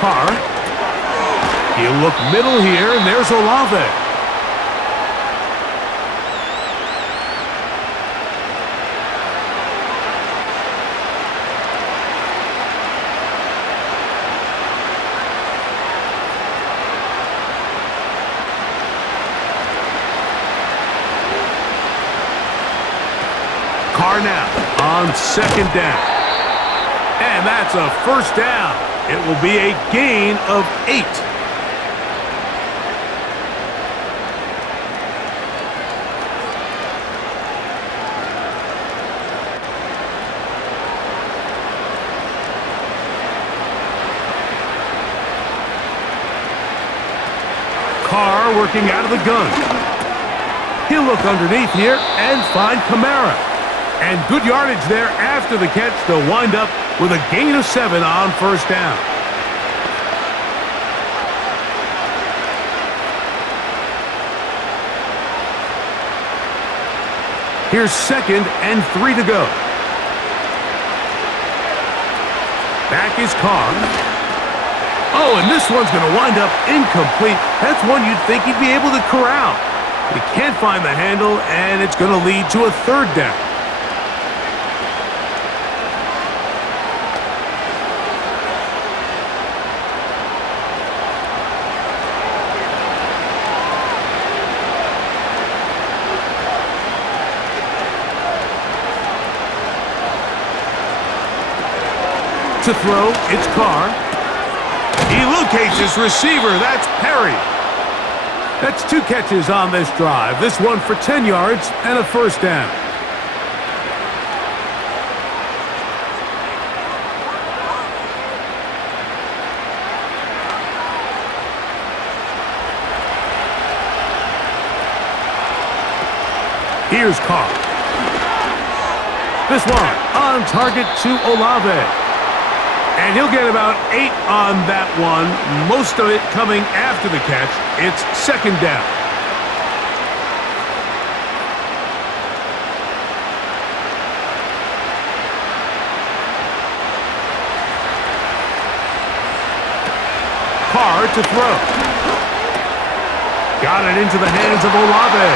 Carr. He'll look middle here, and there's Olave. Carr now on 2nd down. And that's a 1st down. It will be a gain of 8. Carr working out of the gun. He'll look underneath here and find Kamara. And good yardage there after the catch. They'll wind up with a gain of 7 on 1st down. Here's 2nd and 3 to go. Back is Carr. Oh, and this one's going to wind up incomplete. That's one you'd think he'd be able to corral. But he can't find the handle, and it's going to lead to a 3rd down. To throw, it's Carr. He locates his receiver. That's Perry. That's 2 catches on this drive. This one for 10 yards and a first down. Here's Carr. This one on target to Olave. And he'll get about 8 on that one, most of it coming after the catch. It's second down. Carr to throw. Got it into the hands of Olave.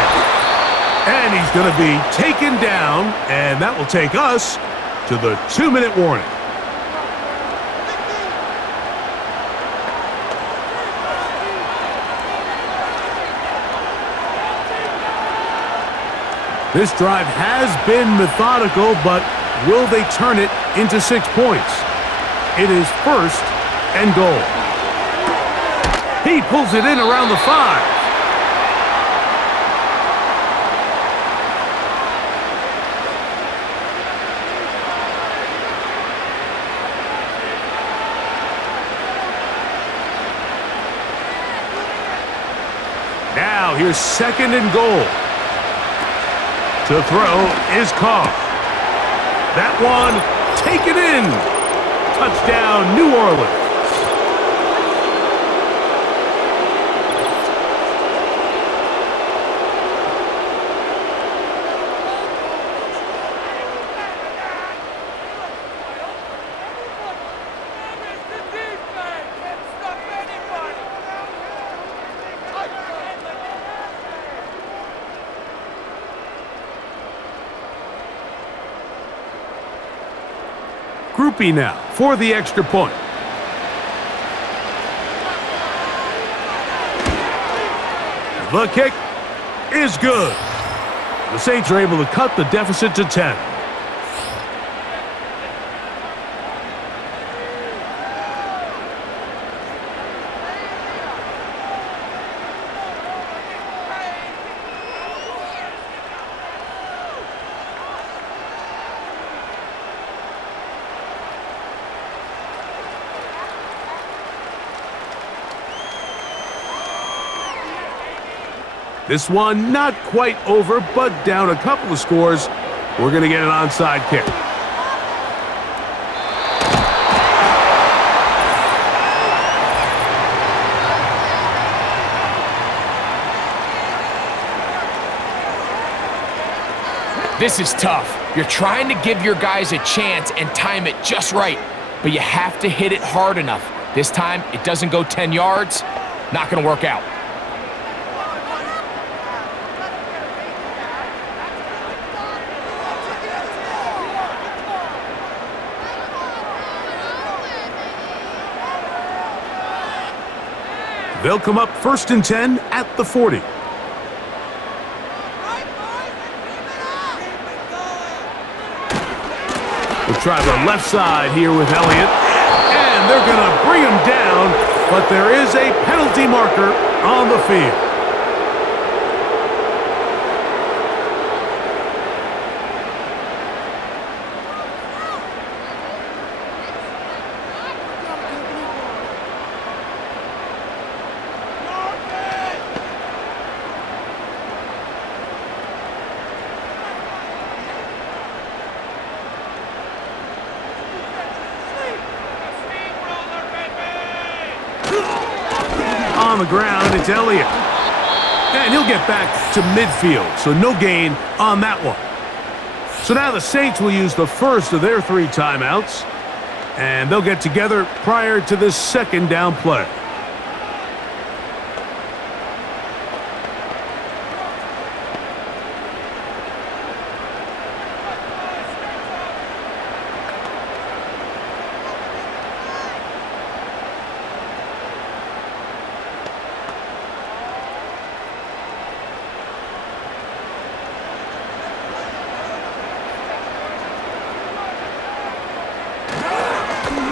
And he's going to be taken down, and that will take us to the 2-minute warning. This drive has been methodical, but will they turn it into 6 points? It is first and goal. He pulls it in around the 5. Now here's second and goal. To throw is Carr. That one taken in. Touchdown, New Orleans. Groupie now for the extra point. The kick is good. The Saints are able to cut the deficit to 10. This one not quite over, but down a couple of scores. We're going to get an onside kick. This is tough. You're trying to give your guys a chance and time it just right, but you have to hit it hard enough. This time, it doesn't go 10 yards. Not going to work out. They'll come up first and 10 at the 40. We'll try the left side here with Elliott. And they're going to bring him down, but there is a penalty marker on the field. On the ground, it's Elliott. And he'll get back to midfield, so no gain on that one. So now the Saints will use the first of their 3 timeouts, and they'll get together prior to this second down play.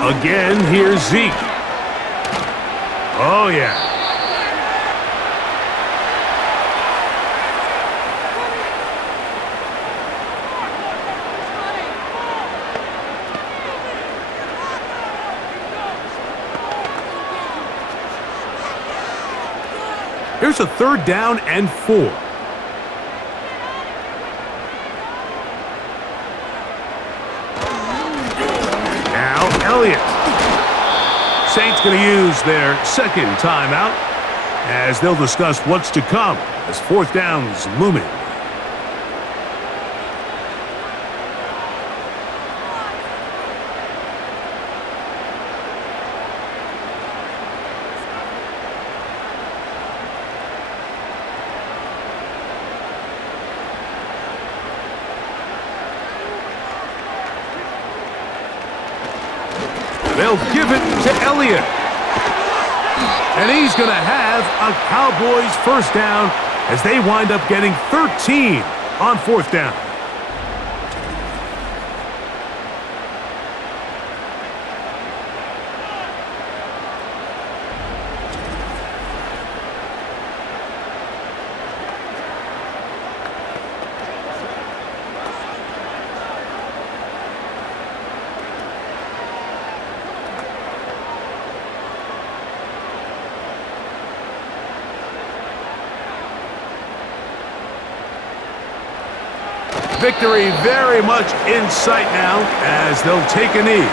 Again, here's Zeke. Oh, yeah. Here's a 3rd down and 4. Now Elliott. Saints going to use their 2nd timeout as they'll discuss what's to come as 4th down's looming. They'll give it to Elliott. And he's going to have a Cowboys 1st down as they wind up getting 13 on 4th down. Victory very much in sight now as they'll take a knee.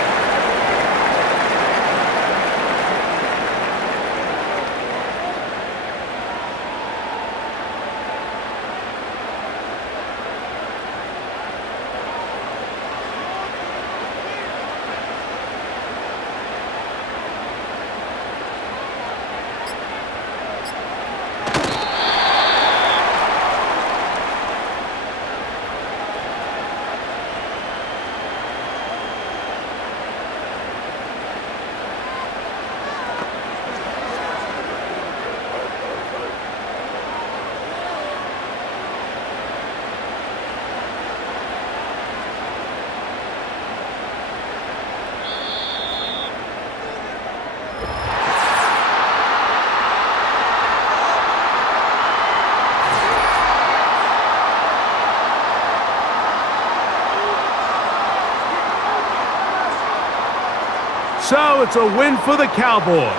So it's a win for the Cowboys.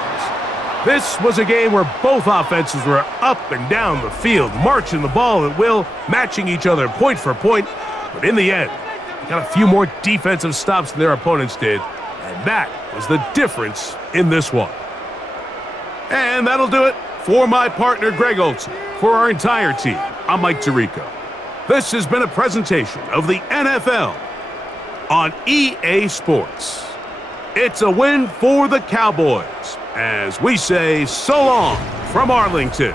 This was a game where both offenses were up and down the field, marching the ball at will, matching each other point for point. But in the end, they got a few more defensive stops than their opponents did, and that was the difference in this one. And that'll do it for my partner, Greg Olson. For our entire team, I'm Mike Tirico. This has been a presentation of the NFL on EA Sports. It's a win for the Cowboys, as we say so long from Arlington.